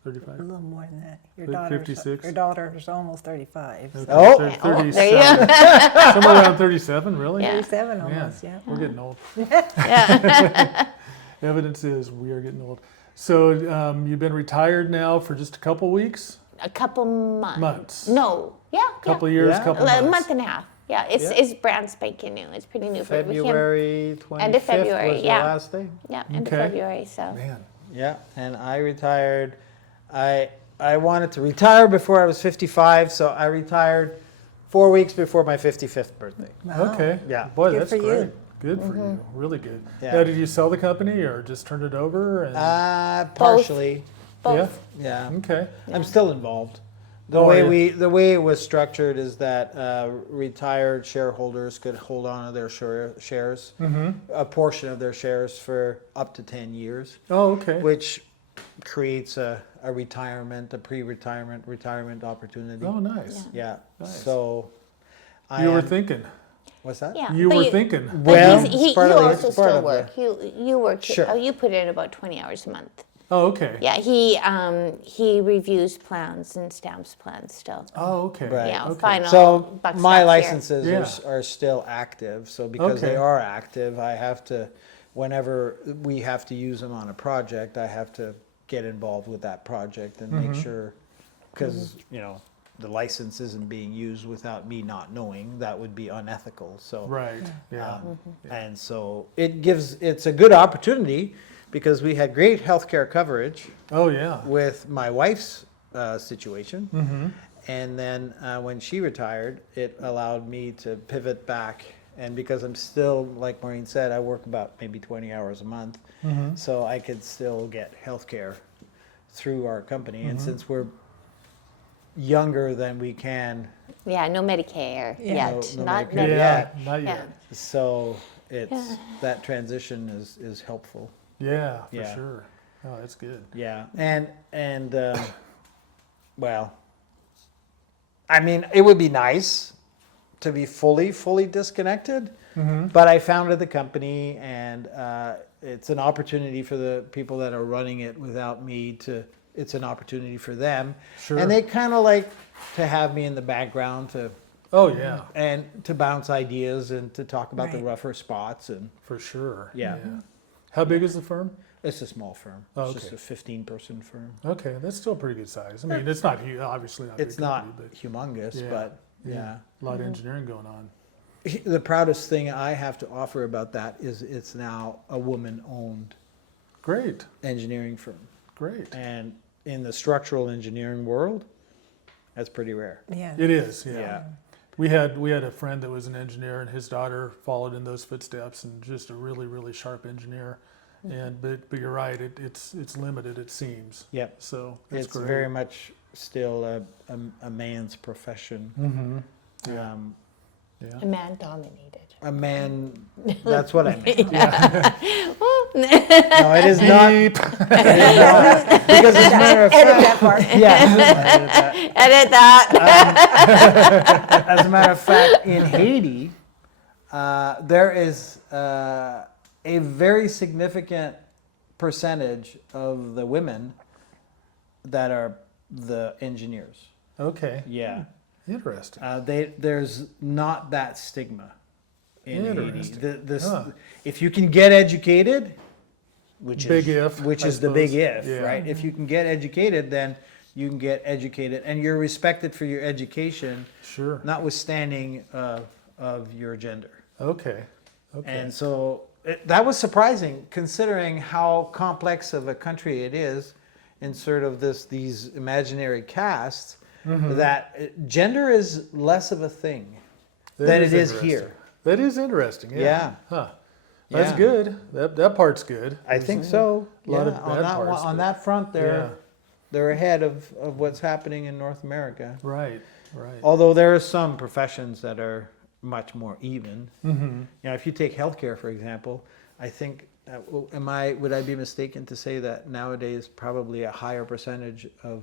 35? A little more than that. Your 56? daughter's almost 35. So Okay, Oh. thir- Oh, there you 37. go. Somewhere around 37, really? Yeah. 37 Man, almost, yeah. we're getting old. Yeah. Evidence is we are getting old. So, you've been retired now for just a couple weeks? A couple months. Months. No. Yeah. Couple yeah. years, Yeah. couple A months. month and a half. Yeah, it's Yeah. it's brand spanking new. It's pretty new for him. February 25th End of February, was the yeah. last day. Yeah, end Okay. of February. So Man, Yeah, and I retired. I wanted to retire before I was 55, so I retired 4 weeks before my 55th birthday. Wow. okay. Yeah. Boy, Good that's for you. great. Good for Mm-hmm. you. Really good. Yeah. Now, did you sell the company or just turn it over? And, Partially. both. Yeah. Okay. I'm still involved. The Oh, way are you? the way it was structured is that retired shareholders could hold on to their shares, a portion of their shares for up to 10 years, Oh, okay. which creates a retirement, a retirement opportunity. Oh, nice. Yeah. Nice. So You were am- thinking. What's that? Yeah. You but were thinking. But Well, he it's part you of the- also it's part still of the- work. You work. Sure. Oh, you put in about 20 hours a month. Oh, okay. Yeah, he reviews plans and stamps plans still. Oh, okay. Right. Yeah, Okay. final. So buck my stops licenses Yeah. are still active. So because Okay. they are active, I have to, whenever we have to use them on a project, I have to get involved with that project and Mm-hmm. make sure, because the license isn't being used without me not knowing. That would be unethical. So Right. Yeah. and so it's a good opportunity because we had great healthcare coverage Oh, yeah. with my wife's situation. Mm-hmm. And then when she retired, it allowed me to pivot back. And because I'm still, like Maureen said, I work about maybe 20 hours a month. Mm-hmm. So I could still get health care through our company. And Mm-hmm. since we're younger than we can, Yeah, no Medicare Yeah. yet. No Not Medicare. Medicare. Yeah. Not Yeah. yet. so that transition is helpful. Yeah, for Yeah. sure. Oh, that's good. Yeah, and well, I mean, it would be nice to be fully disconnected, but I founded the company, and it's an opportunity for the people that are running it without me to. It's an opportunity for them, Sure. and they kind of like to have me in the background Oh, yeah, and to bounce ideas and to talk about the Right. rougher spots, and for sure. Yeah. How big is the firm? it's a small firm. Oh, It's just okay. a 15-person firm. Okay, that's still a pretty good size. I mean, it's not obviously not. a It's big not company, humongous, Yeah. but yeah. but a lot of engineering going on. The proudest thing I have to offer about that is it's now a woman-owned Great, engineering firm. great. And in the structural engineering world, that's pretty rare. Yeah. It is. Yeah. Yeah. We had a friend that was an engineer, and his daughter followed in those footsteps, and just a really sharp engineer. And but you're right, it's limited, it seems. Yep. So that's It's great. very much still a man's profession. Mm-hmm. Yeah. A Yeah. man dominated. A man, that's what I meant. Well, No, it is not. It is not. Because as a matter of Edit fact, that part. yeah. edit that. As a matter of fact, in Haiti, there is a very significant percentage of the women that are the engineers. Okay. Yeah. Interesting. There's not that stigma in Haiti. Interesting. Huh. If you can get educated, which Big is if, which I is the big suppose. if, Yeah. right? If you can get educated, then you can get educated, and you're respected for your education, Sure. notwithstanding of your gender. Okay. Okay. And so that was surprising, considering how complex of a country it is, in sort of these imaginary castes. that gender is less of a thing than it is interesting. here. That is interesting. Yeah. Yeah. Huh. That's Yeah. good. That part's good. I think so. A lot of Yeah, bad parts, on but- that front, Yeah. they're ahead of what's happening in North America. Right. Right. Although there are some professions that are much more even. Mm-hmm. You know, if you take healthcare, for example, I think, would I be mistaken to say that nowadays probably a higher percentage of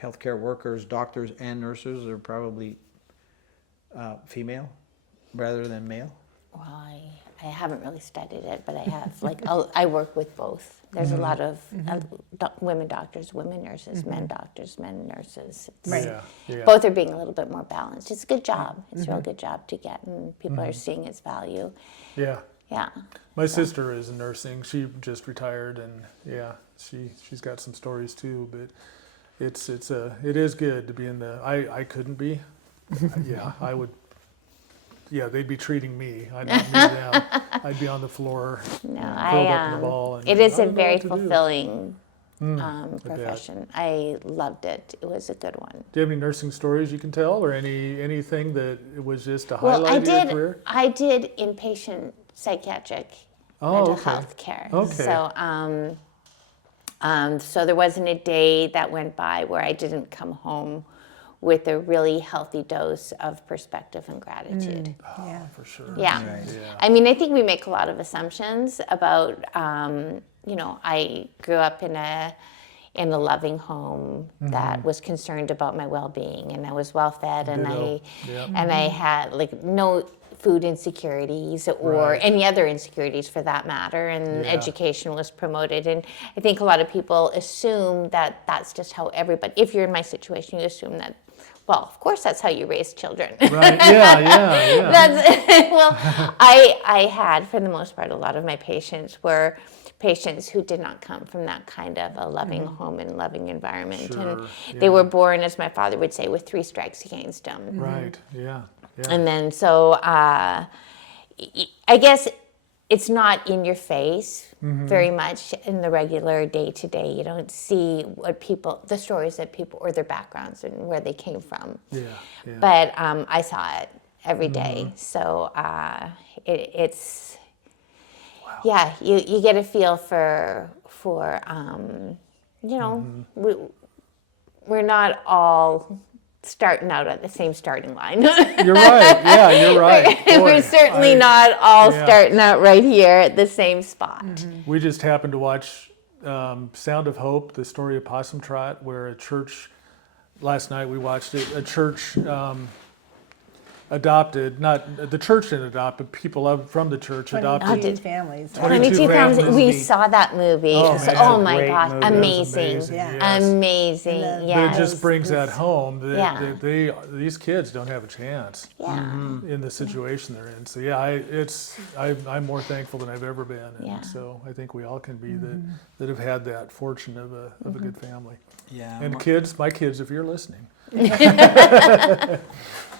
healthcare workers, doctors and nurses are probably female rather than male? Well, I haven't really studied it, but I have. I work with both. There's a lot of women doctors, women nurses, men doctors, men nurses. It's, Right. Yeah. Yeah. Both are being a little bit more balanced. It's a good job. It's a real good job to get, and people are seeing its value. Yeah. Yeah. My sister is nursing. She just retired, and yeah, she's got some stories too. But it is good to be in the. I couldn't be. Yeah, I would. Yeah, they'd be treating me. I'd not be down. I'd be on the floor, No, curled up in the ball. And it is I a don't know very what to do. fulfilling bet. profession. I loved it. It was a good one. Do you have any nursing stories you can tell, or anything that it was just a Well, highlight of your career? I did inpatient psychiatric Oh, mental okay. health care. Okay. So there wasn't a day that went by where I didn't come home with a really healthy dose of perspective and gratitude. Yeah. For sure. Yeah. Right. Yeah. I mean, I think we make a lot of assumptions about, I grew up in a loving home that was concerned about my well-being, and I was well-fed, and Ditto. Yeah. and I had no food insecurities or Right. any other insecurities for that matter, and Yeah. education was promoted. And I think a lot of people assume that that's just how everybody, if you're in my situation, you assume that, well, of course that's how you raise children. Right. Yeah. That's, well, I had, for the most part, a lot of my patients were patients who did not come from that kind of a loving home and loving environment. Sure, And yeah. they were born, as my father would say, with 3 strikes against them. Right. Yeah. Yeah. And then so I guess it's not in your face very much in the regular day-to-day. You don't see the stories that people, or their backgrounds and where they came from. Yeah. Yeah. But I saw it every day. So it's, yeah, you get a feel for we're not all starting out at the same starting line. You're right. Yeah, you're right. Boy, We're certainly not all yeah. starting out right here at the same spot. We just happened to watch Sound of Hope, the story of Possum Trot, where a church, last night we watched it, a church adopted, not the church didn't adopt, but people from the church adopted. 22 families. 22 pounds. families. We saw that movie. Oh, So- man. oh It's a my great gosh, movie. amazing. Amazing, Yeah. yes. Amazing. And the- Yeah. But it just brings that home that, Yeah. that these kids don't have a chance Yeah. in the situation they're in. So yeah, I'm more thankful than I've ever been, and Yeah. so I think we all can be that have had that fortune of a good family. Yeah. And kids, my kids, if you're listening,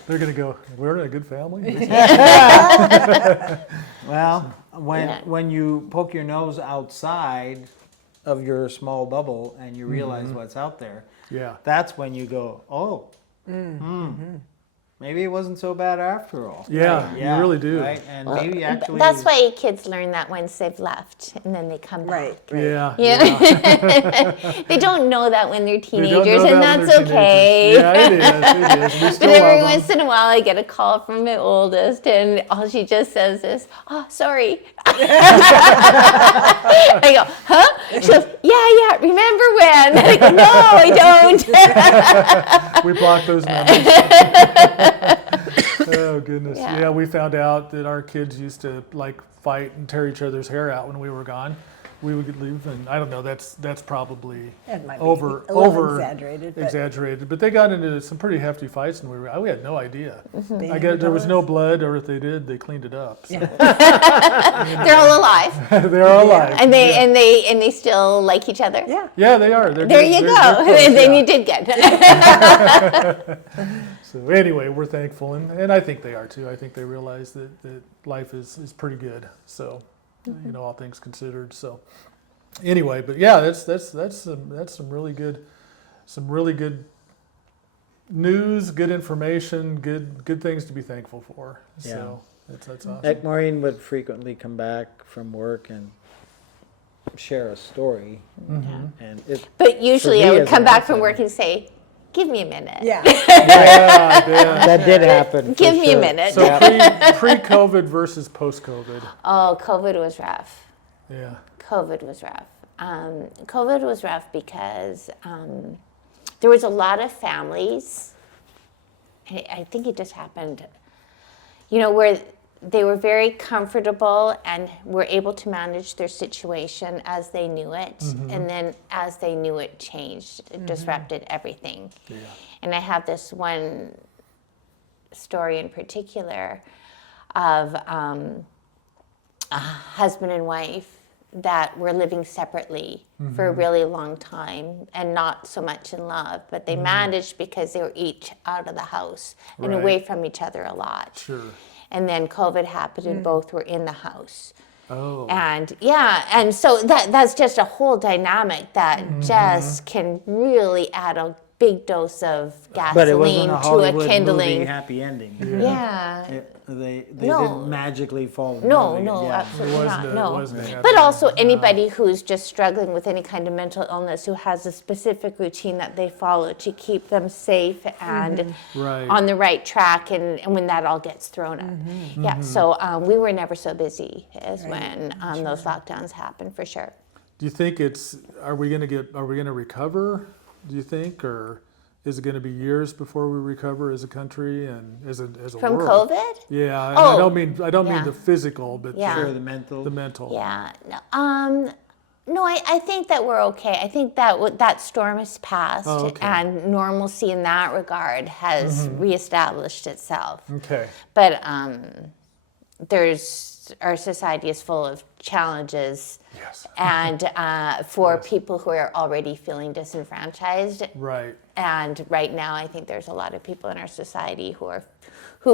they're gonna go, we're in a good family. Well, Yeah. when you poke your nose outside of your small bubble and you realize what's out there, Yeah. that's when you go, oh, maybe it wasn't so bad after all. Yeah, you really do. Right? And Well, maybe actually that's why kids learn that once they've left and then they come back. Right. Yeah. Yeah. They don't know that when they're They don't teenagers, know and that when that's they're okay. teenagers. Yeah, it is. We But still every love them. once in a while, I get a call from my oldest, and all she just says is, "Oh, sorry." I go, "Huh?" She goes, "Yeah. Remember when?" I go, "No, I don't." We block those numbers. Oh goodness. Yeah. Yeah, we found out that our kids used to fight and tear each other's hair out when we were gone. We would leave, and I don't know. That's probably That might be over a little exaggerated, but exaggerated. But they got into some pretty hefty fights, and we had no idea. they I never guess there was told no us. blood, or if they did, they cleaned it up. So. They're all alive, They're all alive. and they still like each other. Yeah. Yeah, they are. They're There good. you They're go. close, Then yeah. you did good. So anyway, we're thankful, and I think they are too. I think they realize that life is pretty good. So, all things considered. So, anyway, but yeah, that's some really good news, good information, good things to be thankful for. So that's awesome. Like Maureen would frequently come back from work and share a story, and it. But usually me I would as come an back from outsider- work and say, give me a minute. Yeah. Yeah. That did happen. Give for me a sure. minute. So pre-COVID versus post-COVID. Oh, COVID was rough. Yeah. COVID was rough. COVID was rough because there was a lot of families, I think it just happened, where they were very comfortable and were able to manage their situation as they knew it. And then as they knew it changed, it disrupted everything. Yeah. And I have this one story in particular of a husband and wife that were living separately for a really long time and not so much in love, but they managed because they were each out of the house and away from each other a lot. Sure. And then COVID happened and both were in the house. Oh. And and so that's just a whole dynamic that just can really add a big dose of But it wasn't gasoline a to a Hollywood movie kindling. happy ending. Yeah. They No. didn't magically fall in No, love again. no, Yeah. absolutely It not. wasn't No. it wasn't a happy But also ending. anybody who's just struggling with any kind of mental illness who has a specific routine that they follow to keep them safe and Right. on the right track, and when that all gets thrown up. Yeah, so we were never so busy as when those lockdowns happened, for sure. Do you think are we going to recover, do you think, or is it going to be years before we recover as a country and as a From world? COVID? Yeah, and Oh, I don't mean yeah. the physical, but Yeah. Sure, the mental. the mental. Yeah. No, I think that we're okay. I think that that storm has passed, Oh, okay. and normalcy in that regard has reestablished itself. Okay. But our society is full of challenges, Yes. and for people who are already feeling disenfranchised. Right. And right now, I think there's a lot of people in our society who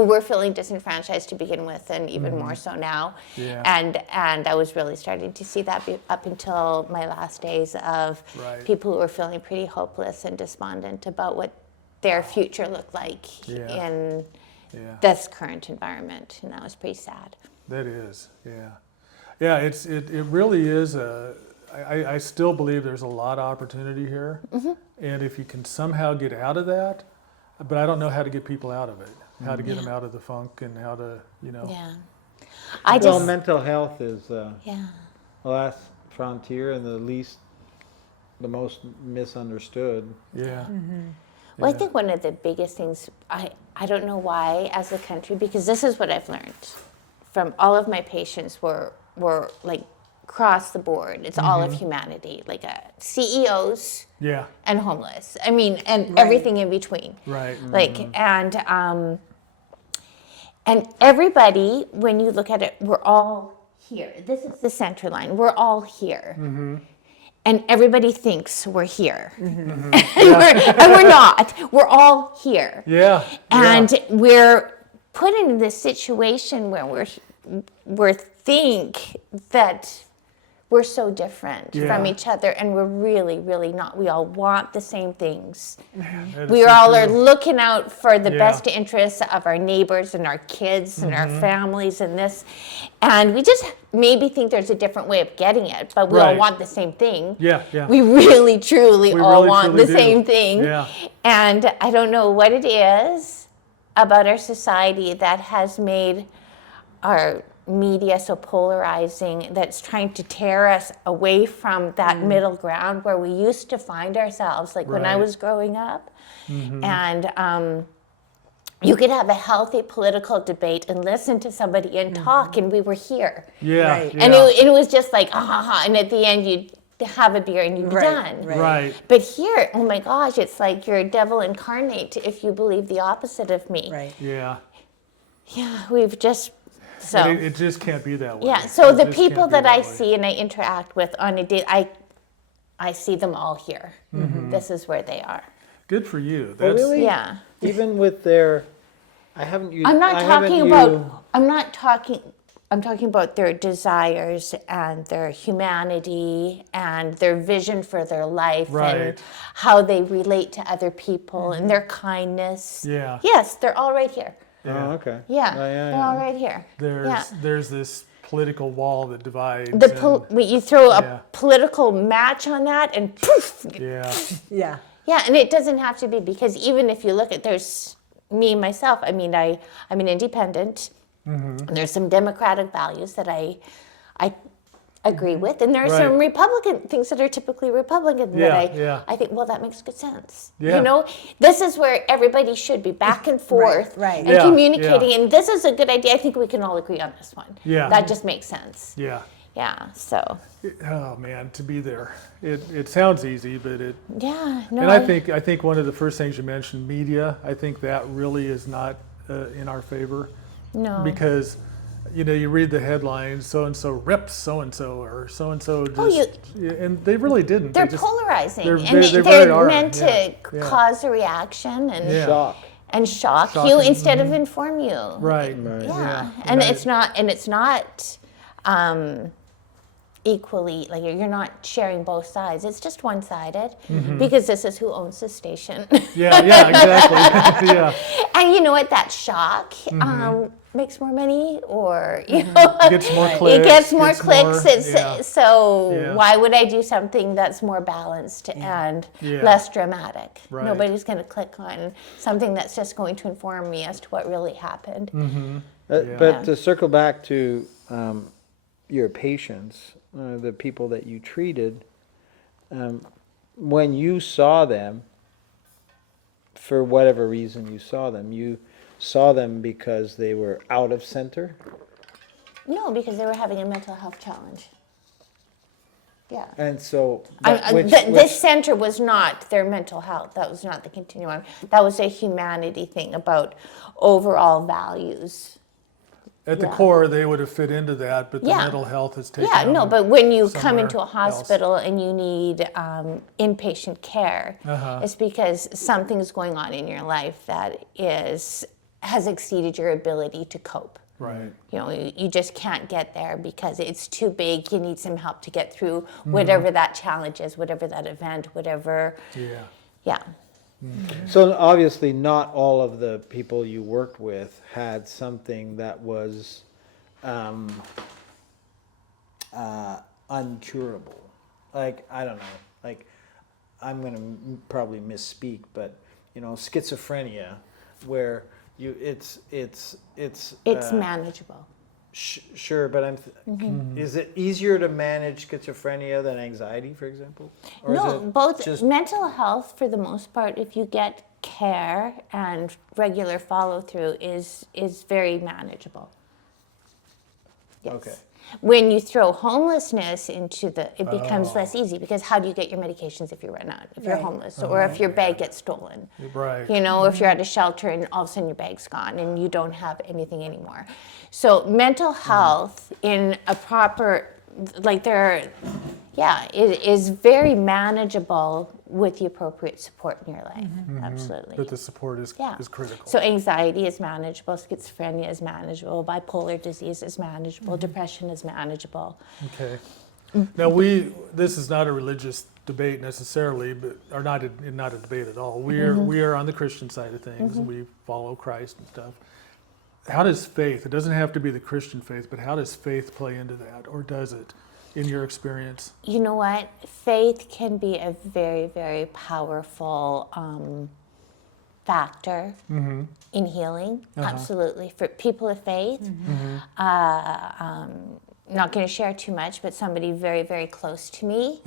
were feeling disenfranchised to begin with, and even more so now. Yeah. And I was really starting to see that up until my last days of Right. people who were feeling pretty hopeless and despondent about what their future looked like Yeah. in Yeah. this current environment, and that was pretty sad. That is, yeah. Yeah, it really is I still believe there's a lot of opportunity here. And if you can somehow get out of that, but I don't know how to get people out of it, how to get them out of the funk and how to, Yeah. Well, mental health is the Yeah. last frontier and the most misunderstood. yeah. Well, I think one of the biggest things, I don't know why as a country, because this is what I've learned from all of my patients were like across the board. It's all of humanity, like CEOs Yeah, and homeless. I mean, and everything in between. right. Like, and everybody, when you look at it, we're all here. This is the center line. We're all here. And everybody thinks we're here. and we're not. We're all here. Yeah. And we're put in this situation where we think that we're so different from Yeah. each other, and we're really, really not. We all want the same things. That We is so all are true. looking out for the Yeah. best interests of our neighbors and our kids and our families and this. And we just maybe think there's a different way of getting it, but we all Right. want the same thing. Yeah, yeah. We really, truly We all really, want truly the do. same thing. Yeah. And I don't know what it is about our society that has made our media so polarizing, that's trying to tear us away from that middle ground where we used to find ourselves, like when I Right. was growing up. And you could have a healthy political debate and listen to somebody and talk, and we were here. Yeah. Right. Yeah. And it was just like, and at the end you'd have a beer and you'd be Right, done. right. Right. But here, oh my gosh, it's like you're a devil incarnate if you believe the opposite of me. Right. Yeah. Yeah, we've just, so. But it just can't be that way. Yeah, so It the just people can't be that I way. see and I interact with on a day, I see them all here. This is where they are. Good for you. Well, That's really? Yeah. Even with their, I haven't used. I'm not I talking haven't about, used- I'm not talking, I'm talking about their desires and their humanity and their vision for their life and Right. how they relate to other people and their kindness. Yeah. Yes, they're all right here. Oh, okay. Yeah, Oh, yeah, they're all right here. There's this political wall that divides. You throw Yeah. a political match on that and poof. Yeah. Yeah. Yeah, and it doesn't have to be, because even if you look at, there's me myself. I mean, I'm an independent. And there's some democratic values that I agree with, and there are some Right. Republican things that are typically Republican that I think, well, that makes good sense. Yeah. You know, this is where everybody should be back and forth right. and Yeah, communicating, yeah. and this is a good idea. I think we can all agree on this one. Yeah. That just makes sense. Yeah. Yeah, so, Oh man, to be there. It sounds easy, but it. yeah, no. And I think one of the first things you mentioned, media. I think that really is not in our favor. No. Because, you read the headlines, so and so rips so and so, or so and so just, and they really didn't. They're They just, polarizing, they're- and they they're really are, meant to yeah. cause a reaction and Yeah. Shock. shock you Shocking, instead of inform you. Right. Yeah, Yeah. and Right. it's not equally, like, you're not sharing both sides. It's just one-sided, because this is who owns the station. Yeah, exactly. Yeah. And you know what? That shock makes more money, or you know, Gets more clicks. it gets more gets clicks. more- It's, yeah. So Yeah. why would I do something that's more balanced and Yeah. less dramatic? Right. Nobody's going to click on something that's just going to inform me as to what really happened. Yeah. But to circle back to your patients, the people that you treated, when you saw them, for whatever reason you saw them because they were out of center? No, because they were having a mental health challenge. Yeah. And so, This center was not their mental health. That was not the continuum. That was a humanity thing about overall values. At the Yeah. core, they would have fit into that, but the Yeah. mental health has taken Yeah, no, over but when you come somewhere into a else. hospital and you need inpatient care, Uh-huh. it's because something's going on in your life that has exceeded your ability to cope. Right. You know, you just can't get there because it's too big. You need some help to get through whatever that challenge is, whatever that event, whatever. Yeah. Yeah. So obviously not all of the people you worked with had something that was uncurable. Like, I don't know, like, I'm going to probably misspeak, but, schizophrenia, where it's Manageable. Sure, but is it easier to manage schizophrenia than anxiety, for example? Or is No, it both. just- Mental health, for the most part, if you get care and regular follow through, is very manageable. Yes. Okay. When you throw homelessness into it becomes less easy, because how do you get your medications if you run out? If you're Right. homeless, or if your bag gets stolen? Right. You know, if you're at a shelter and all of a sudden your bag's gone and you don't have anything anymore. So mental health in a proper, like it is very manageable with the appropriate support in your life. Absolutely. But the support is critical. So anxiety is manageable, schizophrenia is manageable, bipolar disease is manageable, depression is manageable. Okay. Now this is not a religious debate necessarily, or not a debate at all. We are on the Christian side of things. We follow Christ and stuff. How does faith? It doesn't have to be the Christian faith, but how does faith play into that, or does it, in your experience? You know what? Faith can be a very, very powerful factor in healing. Absolutely. For people of faith, not going to share too much, but somebody very, very close to me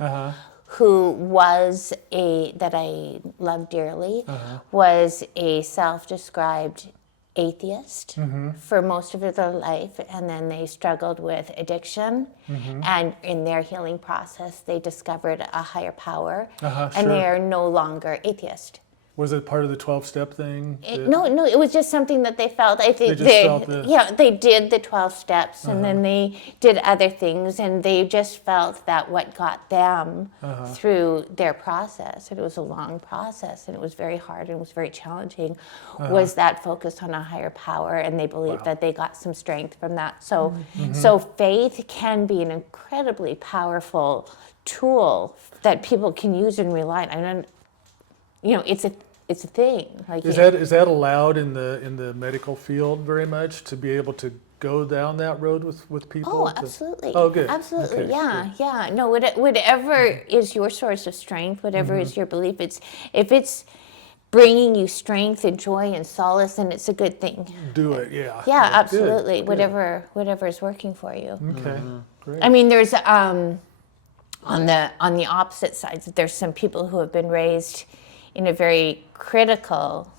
who was that I love dearly, was a self-described atheist for most of their life, and then they struggled with addiction, and in their healing process they discovered a higher power, and they are no longer atheist. Was it part of the 12-step thing? No, it was just something that they felt. I think just felt this. yeah, they did the 12 steps, and then they did other things, and they just felt that what got them through their process, and it was a long process, and it was very hard, and it was very challenging, was that focus on a higher power, and they believed that they got some strength from that. So, so faith can be an incredibly powerful tool that people can use and rely on. And it's a thing. Like, Is that allowed in the medical field very much, to be able to go down that road with people? Oh, absolutely. Oh, good. Absolutely. Okay, Yeah, yeah. No, whatever is your source of strength, whatever is your belief, if it's bringing you strength and joy and solace, then it's a good thing. Do it, yeah. Yeah, Good, absolutely. good. Whatever is working for you. Okay, great. I mean, there's on the opposite sides, there's some people who have been raised in a very critical,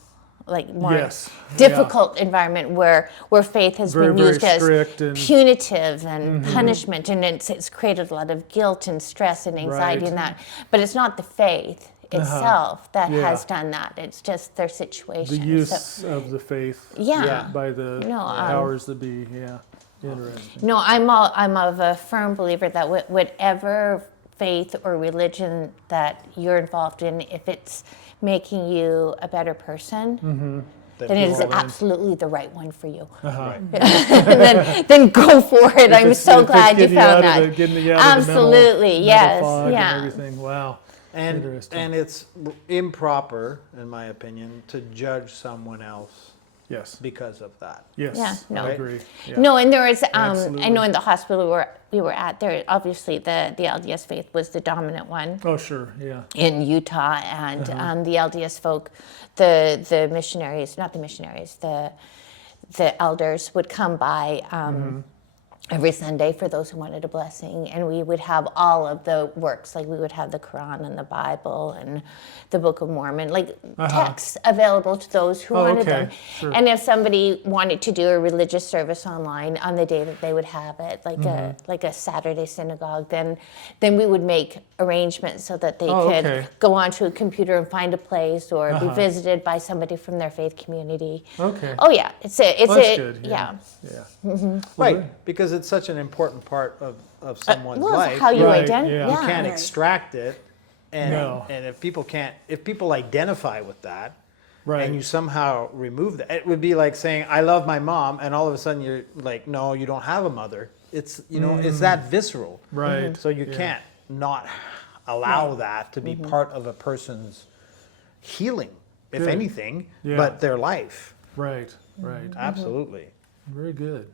like more Yes, difficult environment where faith has Very, been very used as strict and- punitive and punishment, and it's created a lot of guilt and stress and anxiety Right. in that. But it's not the faith itself that Yeah. has done that. It's just their situation. The use So, of the faith Yeah. by the No, powers that be, yeah. Interesting. no, I'm of a firm believer that whatever faith or religion that you're involved in, if it's making you a better person, then it is absolutely the right one for you. then go for it. I'm If so it's glad you getting found out of that. getting you out of the Absolutely, mental yes, fog yeah. and everything. Wow. Interesting. And it's improper, in my opinion, to judge someone else Yes. because of that. Yes. Yeah, no. I agree. Yeah. No, and there was, I Absolutely. know in the hospital we were at, there obviously the LDS faith was the dominant one Oh, sure. Yeah. in Utah, and the LDS folk, the missionaries, not the missionaries, the elders would come by every Sunday for those who wanted a blessing, and we would have all of the works, like we would have the Quran and the Bible and the Book of Mormon, like texts available to those who wanted them. Sure. And if somebody wanted to do a religious service online on the day that they would have it, like a Saturday synagogue, then we would make arrangements so that they could okay. go onto a computer and find a place, or be visited by somebody from their faith community. Okay. Oh yeah, it's That's good. yeah. Yeah. Right, because it's such an important part of someone's Well, life. it's how you Right, identify. yeah. You Yeah. can't extract it, and No. and if people identify with that, Right. and you somehow remove that, it would be like saying I love my mom, and all of a sudden you're like, no, you don't have a mother. It's it's that visceral, Right. So you Yeah. can't not allow that to be part of a person's healing, if Good. anything, Yeah. but their life. Right. Right. Absolutely. Very good.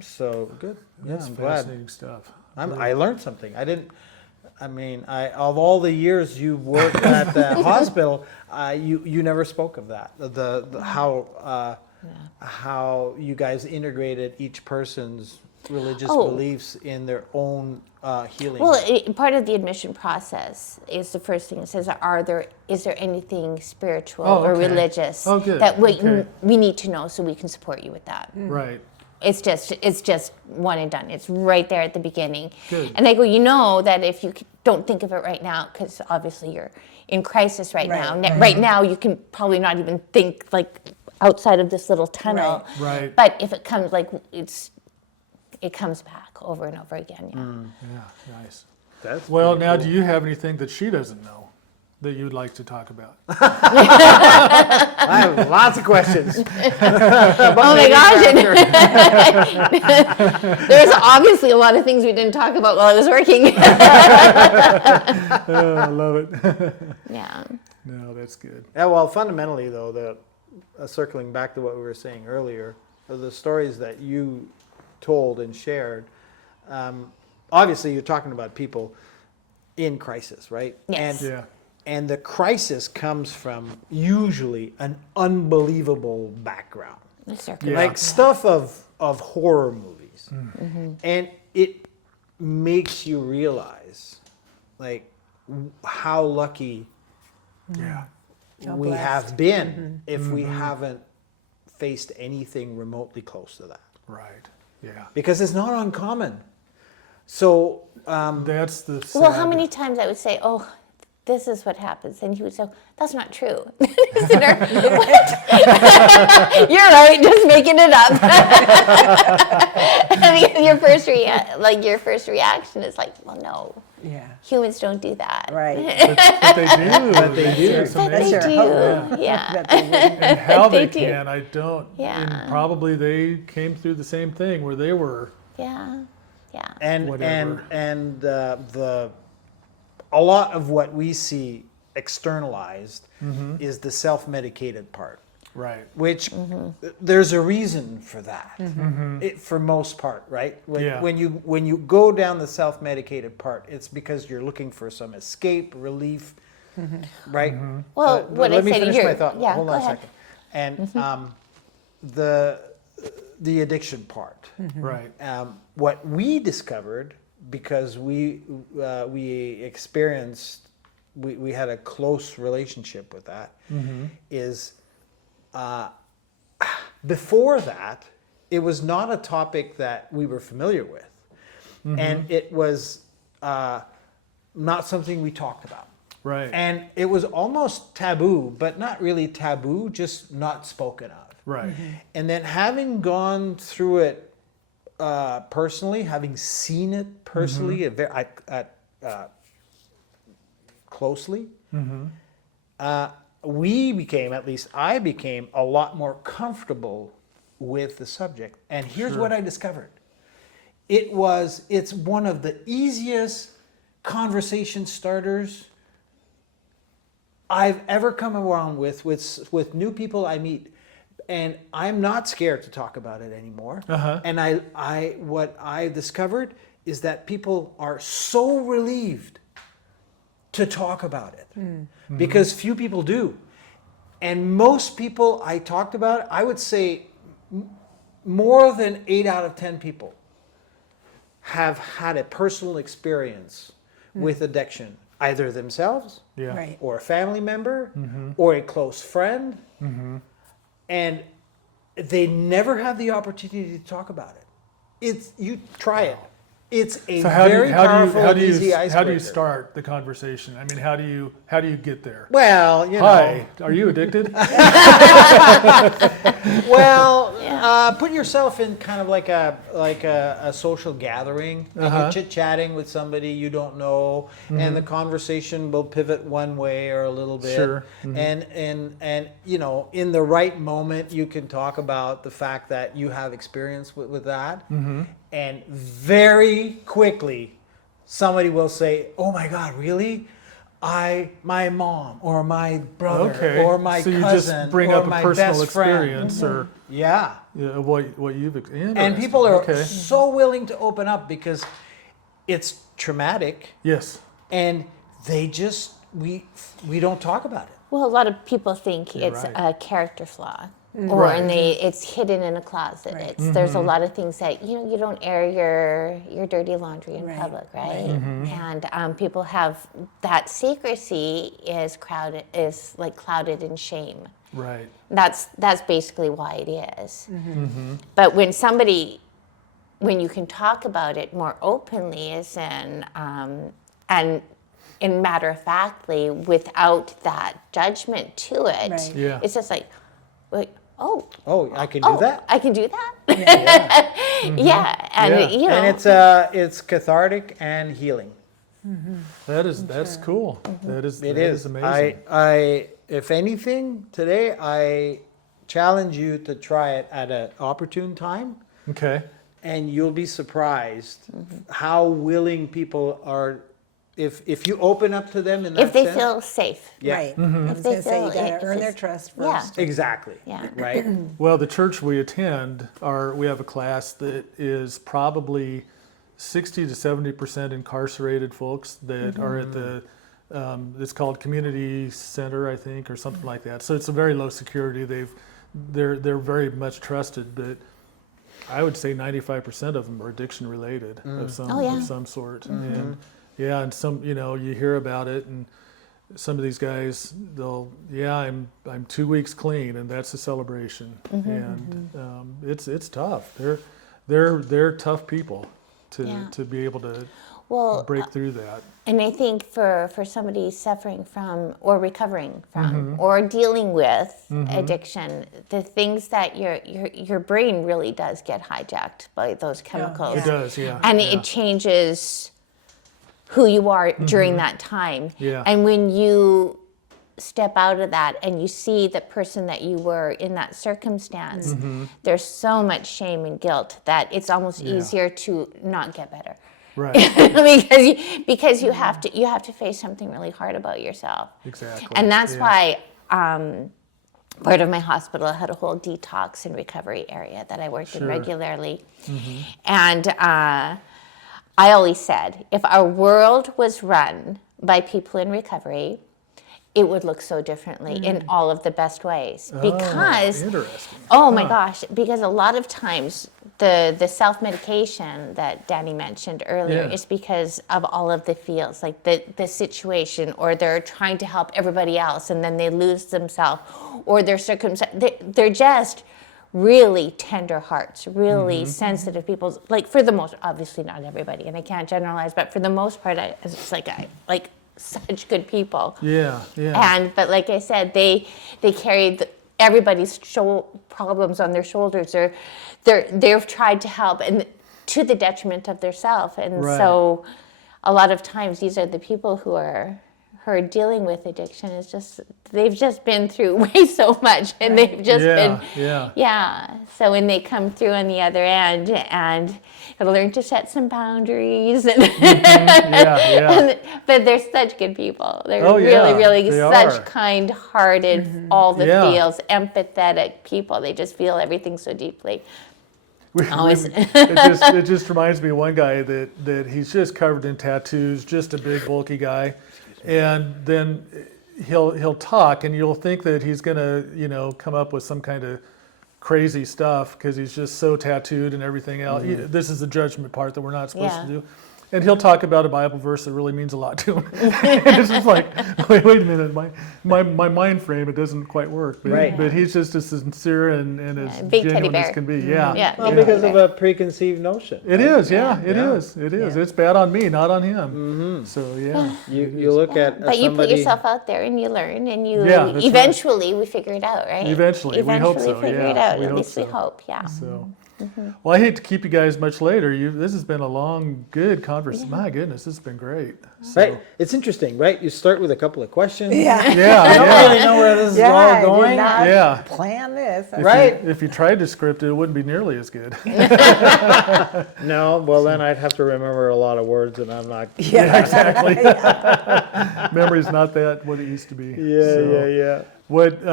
So good. Yeah, That's I'm glad. fascinating stuff. I learned something. Of all the years you worked at the hospital, you never spoke of that. How you guys integrated each person's religious beliefs in their own healing. Well, part of the admission process is the first thing it says: is there anything spiritual or okay. religious Oh, good. that Okay. we need to know so we can support you with that? Right. It's just one and done. It's right there at the beginning. Good. And I go, that if you don't think of it right now, because obviously you're in crisis right now. Right now, you can probably not even think like outside of this little tunnel. Right. But if it comes, it comes back over and over again. Yeah. Yeah. Nice. That's Well, pretty now, cool. do you have anything that she doesn't know that you'd like to talk about? I have lots of questions. Oh my gosh! There's obviously a lot of things we didn't talk about while I was working. Oh, I love it. Yeah. No, that's good. Yeah, well, fundamentally, though, circling back to what we were saying earlier, the stories that you told and shared, obviously you're talking about people in crisis, right? Yes. Yeah. And the crisis comes from usually an unbelievable background. The circumstance. Yeah. Like stuff of horror movies. And it makes you realize like how lucky Yeah. How we blessed. have been if we haven't faced anything remotely close to that, Right. Yeah. because it's not uncommon. So That's the sad. Well, how many times I would say, this is what happens. And he would say, that's not true. Sit there, what? You're right, just making it up. And your first reaction is like, well, no, Yeah. humans don't do that. Right. But they do. But they do. It's But amazing. they Sure. do, yeah. That they wouldn't. And how they They do. can, I don't. Yeah. And probably they came through the same thing where they were. Yeah, yeah. And Whatever. a lot of what we see externalized is the self-medicated part, Right. which there's a reason for that. For most part, right? Yeah. When you go down the self-medicated part, it's because you're looking for some escape, relief, right? Well, But what I let me said finish here- my thought. yeah, Hold go on a ahead. second. And the addiction part. Right. What we discovered, because we experienced, we had a close relationship with that, is before that, it was not a topic that we were familiar with. And it was not something we talked about. Right. And it was almost taboo, but not really taboo, just not spoken of. Right. And then having gone through it personally, having seen it personally, closely, we became, at least I became, a lot more comfortable with the subject. And here's what I discovered. It's one of the easiest conversation starters I've ever come around with new people I meet. And I'm not scared to talk about it anymore. And what I discovered is that people are so relieved to talk about it because few people do. And most people I talked about, I would say more than 8 out of 10 people have had a personal experience with addiction, either themselves Yeah. Right. or a family member or a close friend. And they never have the opportunity to talk about it. You try it. It's a So very powerful, easy icebreaker. how do you start the conversation? I mean, how do you get there? Well, you know. Hi, are you addicted? Well, put yourself in kind of like a social gathering, and you're chit-chatting with somebody you don't know, and the conversation will pivot one way or a little bit. Sure. And you know, in the right moment, you can talk about the fact that you have experience with that, and very quickly, somebody will say, "Oh my God, really? My mom or my brother Okay. or my so cousin you just bring or up a my personal best friend." experience or Yeah. what you've And people are okay. so willing to open up because it's traumatic, Yes. and they just we don't talk about it. Well, a lot of people think You're it's right. a character flaw, or Right. it's hidden in a closet. Right. There's a lot of things that you don't air your dirty laundry in Right. public, right? And people have that secrecy is clouded in shame. Right. That's basically why it is. But when you can talk about it more openly, as in and in matter-of-factly, without that judgment to it, Right. Yeah. it's just like, oh, Oh, I can do that. I can do that. Yeah. Yeah, and Yeah. you know, And it's cathartic and healing. That's cool. That is It that is. amazing. I if anything today, I challenge you to try it at an opportune time. Okay. And you'll be surprised how willing people are if you open up to them in that if they sense. feel safe. Yeah. Right. I was If going they to say, you feel got it- to earn if their it's- trust yeah. first. Exactly. Yeah. Right. Well, the church we attend, we have a class that is probably 60 to 70% incarcerated folks that are at the, it's called community center, I think, or something like that. So it's a very low security. They're very much trusted, but I would say 95% of them are addiction related of some sort. And yeah, and some, you hear about it, and some of these guys, I'm 2 weeks clean, and that's a celebration. And it's tough. They're tough people to be able to Well, break through that. and I think for somebody suffering from or recovering from or dealing with addiction, the things that your brain really does get hijacked by those chemicals. It does, yeah. And yeah. it changes who you are during that time. Yeah. And when you step out of that and you see the person that you were in that circumstance, there's so much shame and guilt that it's almost easier to not get better. Right. because you have to face something really hard about yourself. Exactly. And that's why part of my hospital had a whole detox and recovery area that I worked in regularly. And I always said, if our world was run by people in recovery, it would look so differently in all of the best ways. Because, interesting. oh my gosh, because a lot of times the self-medication that Dany mentioned earlier is because of all of the feels, like the situation, or they're trying to help everybody else and then they lose themselves, or their circumstance. They're just really tender hearts, really sensitive people. Like for the most, obviously not everybody, and I can't generalize, but for the most part, it's like such good people. Yeah, yeah. But like I said, they carried everybody's problems on their shoulders. They've tried to help, and to the detriment of themselves. And so, a lot of times, these are the people who are dealing with addiction. It's just they've just been through way so much, and they've just been So when they come through on the other end and gotta learn to set some boundaries, and but they're such good people. They're really such kind-hearted, all the feels, empathetic people. They just feel everything so deeply. It just reminds me of one guy that he's just covered in tattoos, just a big bulky guy, and then he'll talk, and you'll think that he's gonna come up with some kind of crazy stuff because he's just so tattooed and everything else. This is the judgment part that we're not supposed to do. And he'll talk about a Bible verse that really means a lot to him. And it's just like, wait a minute, my mind frame, it doesn't quite work. But he's just as sincere and as genuine as can be. Well, because of a preconceived notion. It is, it is. It's bad on me, not on him. So you look at but somebody, you put yourself out there and you learn, and you that's eventually we figure it out, right? Eventually we hope so. We figure it out. We At hope least so. we hope. So. Well, I hate to keep you guys much later. This has been a long, good conversation. My goodness, this has been great. So. right? It's interesting, right? You start with a couple of questions. Yeah. I don't really know where this is all I going. did not Yeah. plan this. If you tried to script it, it wouldn't be nearly as good. No, well then I'd have to remember a lot of words, and I'm not. Yeah, exactly. Memory's not what it used to be. Yeah. What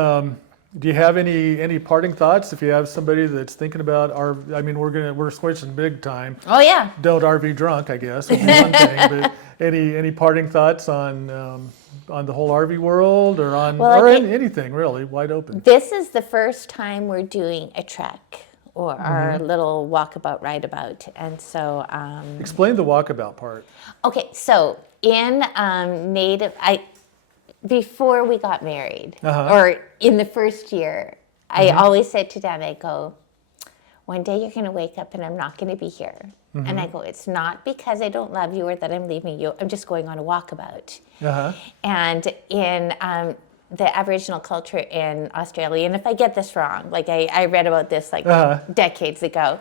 do you have any parting thoughts? If you have somebody that's thinking about we're switching big time. Oh yeah. Don't RV drunk, I guess, would be one thing. But any parting thoughts on the whole RV world, or anything really, wide open? This is the first time we're doing a trek or our little walkabout, rideabout, and so. Explain the walkabout part. Okay, so in before we got married, or in the first year, I always said to Dad, I go, one day you're going to wake up and I'm not going to be here. And I go, it's not because I don't love you or that I'm leaving you. I'm just going on a walkabout. And in the Aboriginal culture in Australia, and if I get this wrong, like I read about this decades ago.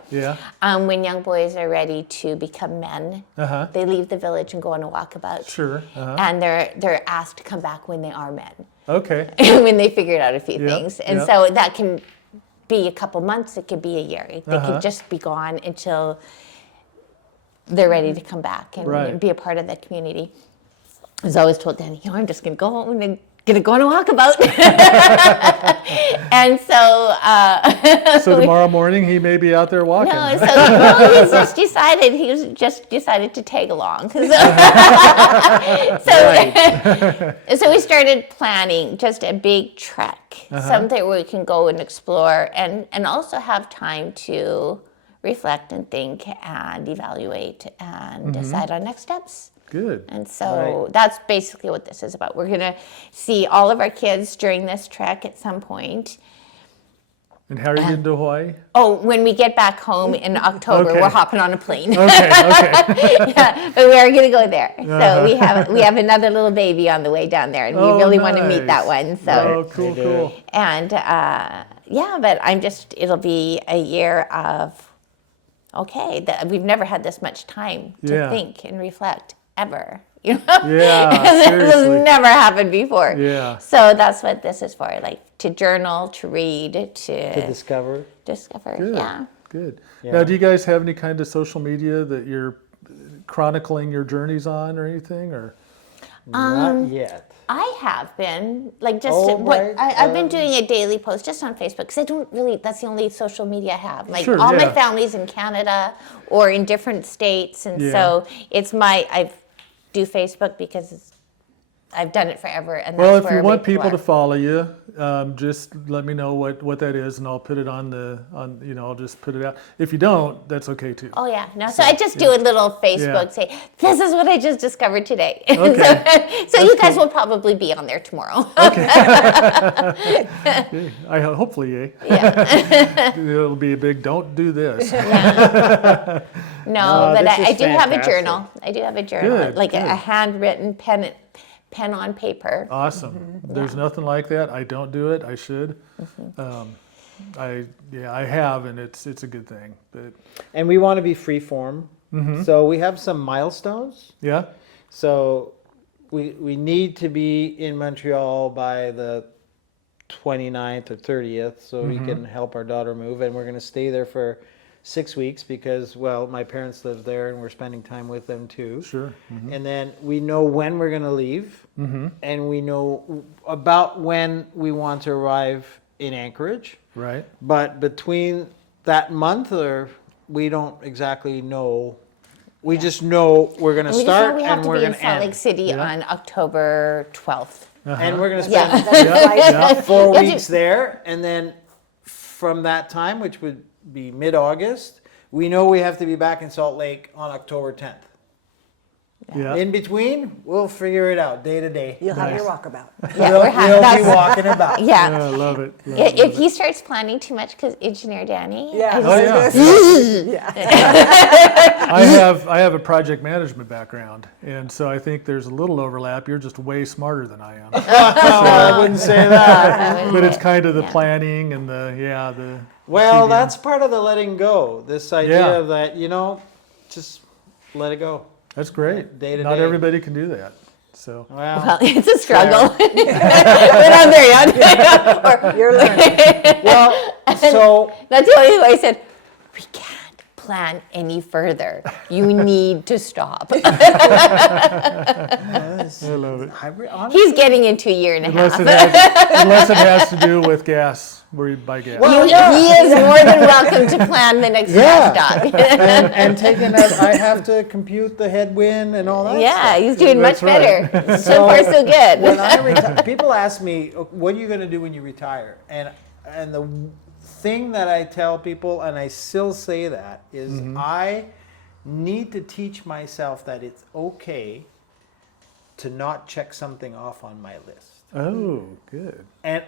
When young boys are ready to become men, they leave the village and go on a walkabout. Sure. And they're asked to come back when they are men. Okay. When they figured out a few things. And so that can be a couple months, it could be a year. They could just be gone until they're ready to come back and be a part of that community. I was always told, Danny, I'm just going to go home and going to go on a walkabout. And so... so tomorrow morning he may be out there walking. No, he's just decided to tag along. So we started planning just a big trek, something where we can go and explore and also have time to reflect and think and evaluate and decide on next steps. Good. And so that's basically what this is about. We're going to see all of our kids during this trek at some point. And how are you getting to Hawaii? Oh, when we get back home in October, Okay. we're hopping on a plane. Okay, okay. Yeah, but we are going to go there. So we have another little baby on the way down there, and we Oh, really want to meet that nice. one. So Oh, cool, They do. cool. and yeah, but it'll be a year of we've never had this much time to Yeah. think and reflect ever. You know? Yeah, This seriously. has never happened before. Yeah. So that's what this is for, like to journal, to read, To discover. discover. Good. Yeah. Good. Yeah. Now, do you guys have any kind of social media that you're chronicling your journeys on or anything? Or Not yet. I have been like just Oh, right. I've been doing a daily post just on Facebook because I don't really. That's the only social media I have. Like Sure, all my yeah. family's in Canada or in different states, and Yeah. so I do Facebook because I've done it forever. And well, that's if where you want my people to are. follow you, just let me know what that is, and I'll put it on I'll just put it out. If you don't, that's okay too. Oh yeah, no. So I just do a little Facebook say, "This is what I just discovered today." Okay. so you guys will probably be on there tomorrow. Hopefully, Yeah. it'll be a big. Don't do this. No, but this is I do have a fantastic. journal. I do have a journal, Good, like good. a handwritten pen on paper. Awesome. There's nothing like that. I don't do it. I should. I have, and it's a good thing. But And we want to be free form. So we have some milestones. yeah, So we need to be in Montreal by the 29th or 30th so we can help our daughter move. And we're going to stay there for 6 weeks because, well, my parents live there and we're spending time with them too. sure. And then we know when we're going to leave, and we know about when we want to arrive in Anchorage. Right. But between that month, we don't exactly know. We just know we're going to We just know start we have and to we're be in going to Salt Lake end. City Yeah. on October 12th. And we're going to Yeah. spend Yeah. 4 Yeah, weeks there, and then from that time, which would be mid-August, we know we have to be back in Salt Lake on October 10th. Yeah. In between, we'll figure it out day to day. You'll have Nice. your walkabout. Yeah, We'll, we're having we'll be that's- walking about. Yeah. I love it. Love I- it, If love he it. starts planning too much, because Engineer Danny, Yeah. Oh, yeah. Yeah. I have a project management background, and so I think there's a little overlap. You're just way smarter than I am. I wouldn't say that. But it's kind of the Yeah. planning and the Well, CDM. that's part of the letting go. This idea Yeah. that, just let it go. That's great. Day to Not day. everybody can do that. So well, it's a struggle. We're not there yet. Or, You're learning. well, so that's the only way I said, we can't plan any further. You need to stop. I love it. honestly, He's getting into a year and a half. Unless it has to do with gas, where you buy gas. Well, He yeah. is more than welcome to plan the next Yeah. stop. and taking that, I have to compute the headwind and all that. Yeah, stuff. he's doing much That's right. better. So far, so good. When I retire, people ask me, "What are you going to do when you retire?" And the thing that I tell people, and I still say that, is I need to teach myself that it's okay to not check something off on my list. Oh, good. And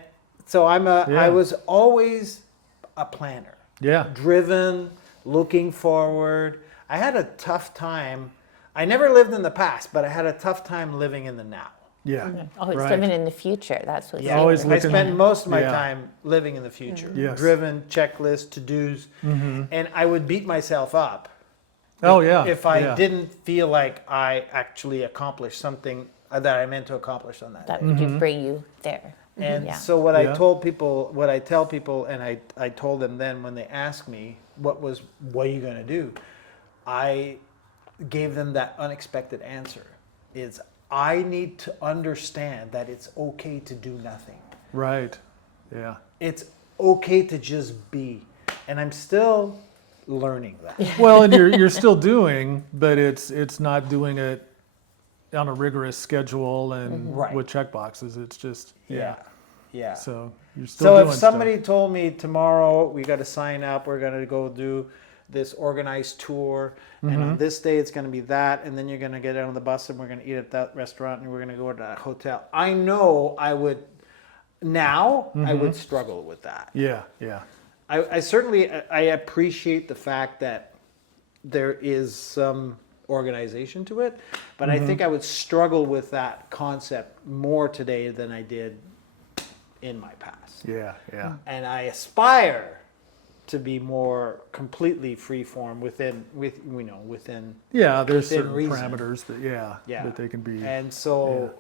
so Yeah. I was always a planner. Yeah. Driven, looking forward. I had a tough time. I never lived in the past, but I had a tough time living in the now. Yeah. Oh, it's right. living in the future. That's what's Yeah, Always I looking- spent most of my yeah. time living in the future. Yes. Driven, checklists, to-dos. And I would beat myself up Oh, yeah. if I yeah. didn't feel like I actually accomplished something that I meant to accomplish on that that day. would bring you there. And Yeah. so what Yeah. I told people, what I tell people, and I told them then when they asked me, what are you going to do? I gave them that unexpected answer. Is I need to understand that it's okay to do nothing. Right. Yeah. It's okay to just be. And I'm still learning that. Well, and you're still doing, but it's not doing it on a rigorous schedule and Right. with check boxes. It's just Yeah. Yeah. So you're still So doing if somebody told me tomorrow we got to sign up, we're going to go do this organized tour, and on this day it's going to be that, and then you're going to get on the bus and we're going to eat at that restaurant and we're going to go to that hotel. I know I would now I would struggle with that. Yeah. Yeah. I certainly I appreciate the fact that there is some organization to it, but I think I would struggle with that concept more today than I did in my past. Yeah, yeah. And I aspire to be more completely free form within. Yeah, there's within certain reason. parameters that they can be. And so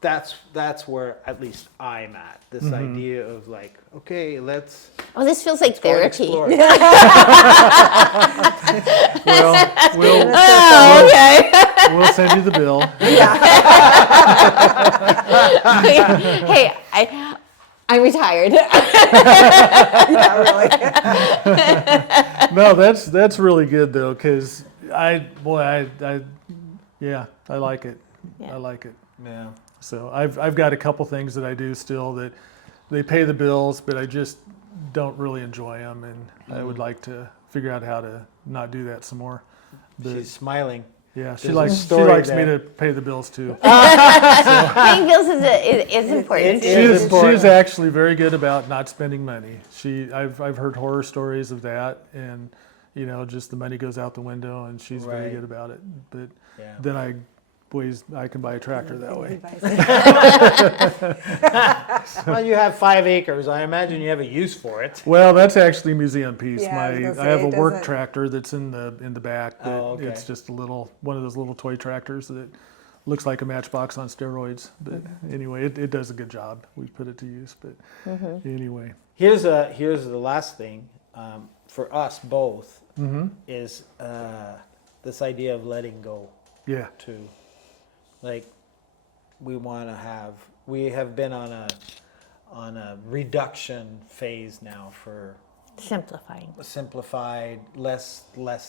that's where at least I'm at. This idea of like, okay, let's Oh, this feels like go and therapy. explore. We'll Oh, okay. we'll send you the bill. Hey, I'm retired. Yeah, really. No, that's really good though, because I like it. Yeah. I like it. Yeah. So I've got a couple things that I do still that they pay the bills, but I just don't really enjoy them, and I would like to figure out how to not do that some more. But She's smiling. yeah, she there's a likes story me there. to pay the bills too. Paying bills is important. It is important. She's actually very good about not spending money. I've heard horror stories of that, and just the money goes out the window, and she's very Right. good about it. But Yeah. then I can buy a tractor that way. Well, you have 5 acres. I imagine you have a use for it. Well, that's actually a museum piece. Yeah, I was gonna I have say, a it work doesn't- tractor that's in the back. That Oh, okay. It's just one of those little toy tractors that looks like a matchbox on steroids. But anyway, it does a good job. We put it to use. But anyway, Here's the last thing for us both is this idea of letting go yeah, too. Like we have been on a reduction phase now for Simplifying. simplified, less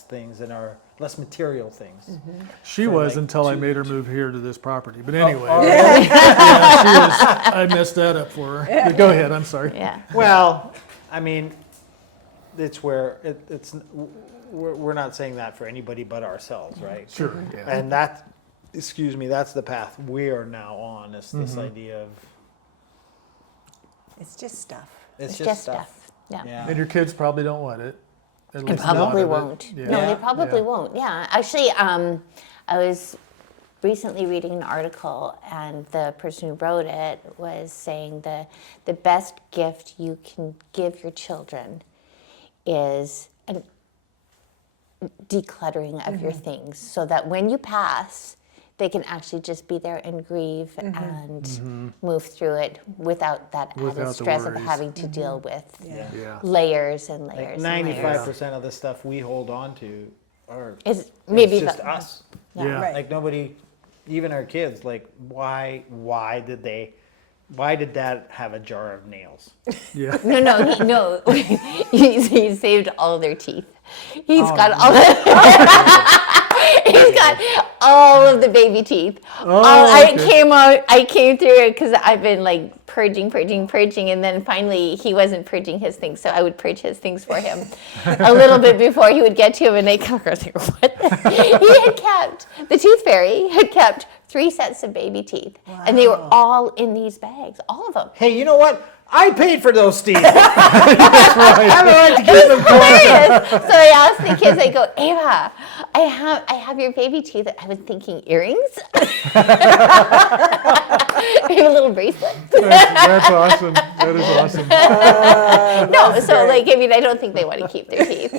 things in our less material things. she For was like until I 2 made her move here to this property. But anyway, all yeah, I messed that up for her. But go ahead. I'm sorry. Yeah. Well, I mean, it's where we're not saying that for anybody but ourselves, right? Sure. Yeah. And that's the path we are now on. Is this idea of It's just stuff. it's Just stuff. Yeah. Yeah. And your kids probably don't want it. At They least a lot probably of it. won't. Yeah. No, they Yeah. probably Yeah. won't. Yeah. Actually, I was recently reading an article, and the person who wrote it was saying the best gift you can give your children is a decluttering of your things, so that when you pass, they can actually just be there and grieve and move through it without that added Without the stress of worries. having to deal with Yeah. Yeah. layers and Like layers. 95% of the stuff we hold on to Is maybe it's just the- us. Yeah. Right. Like nobody, even our kids. Like why did Dad have a jar of nails? Yeah. No. He saved all their teeth. He's got all he's got all of the baby teeth. I came through it because I've been like purging, and then finally he wasn't purging his things, so I would purge his things for him a little bit before he would get to him, and they come across like, what? He had kept, the tooth fairy had kept 3 sets of baby teeth, and they were all in these bags, all of them. Hey, you know what? I paid for those teeth. I have a right to keep them clean. Hilarious. So I asked the kids, I go, Ava, I have your baby teeth. I was thinking earrings. Maybe a little bracelet. That's awesome. That is awesome. No, so like, I mean, I don't think they want to keep their teeth.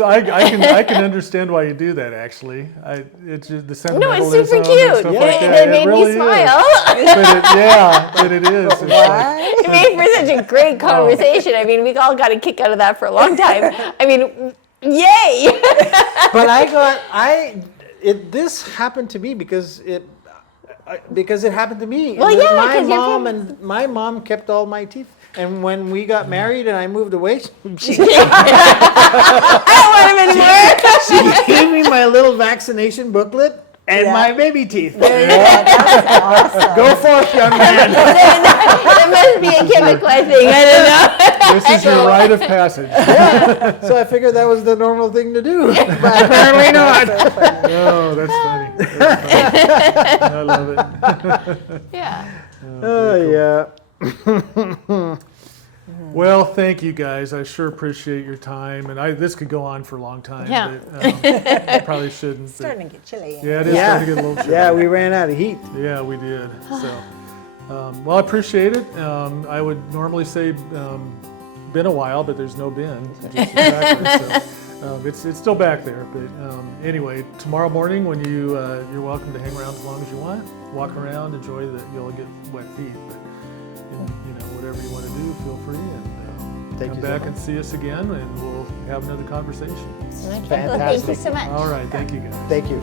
I can understand why you do that. Actually, it's just the No, it's sentimentalism super and cute. stuff It, like that. it made really me smile. But it is. It's like- It made for such a great conversation. I mean, we all got a kick out of that for a long time. I mean, yay! But this happened to me because it happened to me. Well, yeah, my 'cause your mom parents- and my mom kept all my teeth, and when we got married and I moved away, she I don't want them anymore. she gave me my little vaccination booklet and Yeah. my baby teeth. Yeah, that's awesome. Go forth, young man. That must be a Quebecois thing. I don't know. This is your rite of passage. So I figured that was the normal thing to do, but apparently not. Oh, that's funny. That's funny. I love it. Yeah. Oh yeah. Well, thank you guys. I sure appreciate your time, and this could go on for a long time. Yeah. But, I probably shouldn't. It's but- starting to get chilly. yeah, it is Yeah. starting to get a little chilly. Yeah, we ran out of heat. Yeah, we did. So, well, I appreciate it. I would normally say been a while, but there's no been. Just exactly. So, it's still back there. But anyway, tomorrow morning when you're welcome to hang around as long as you want. Walk around, enjoy you'll get wet feet. But whatever you want to do, feel free and Thank come you so back much. and see us again, and we'll have another conversation. Okay, well, thank you Fantastic. so much. All right, thank you guys. Thank you.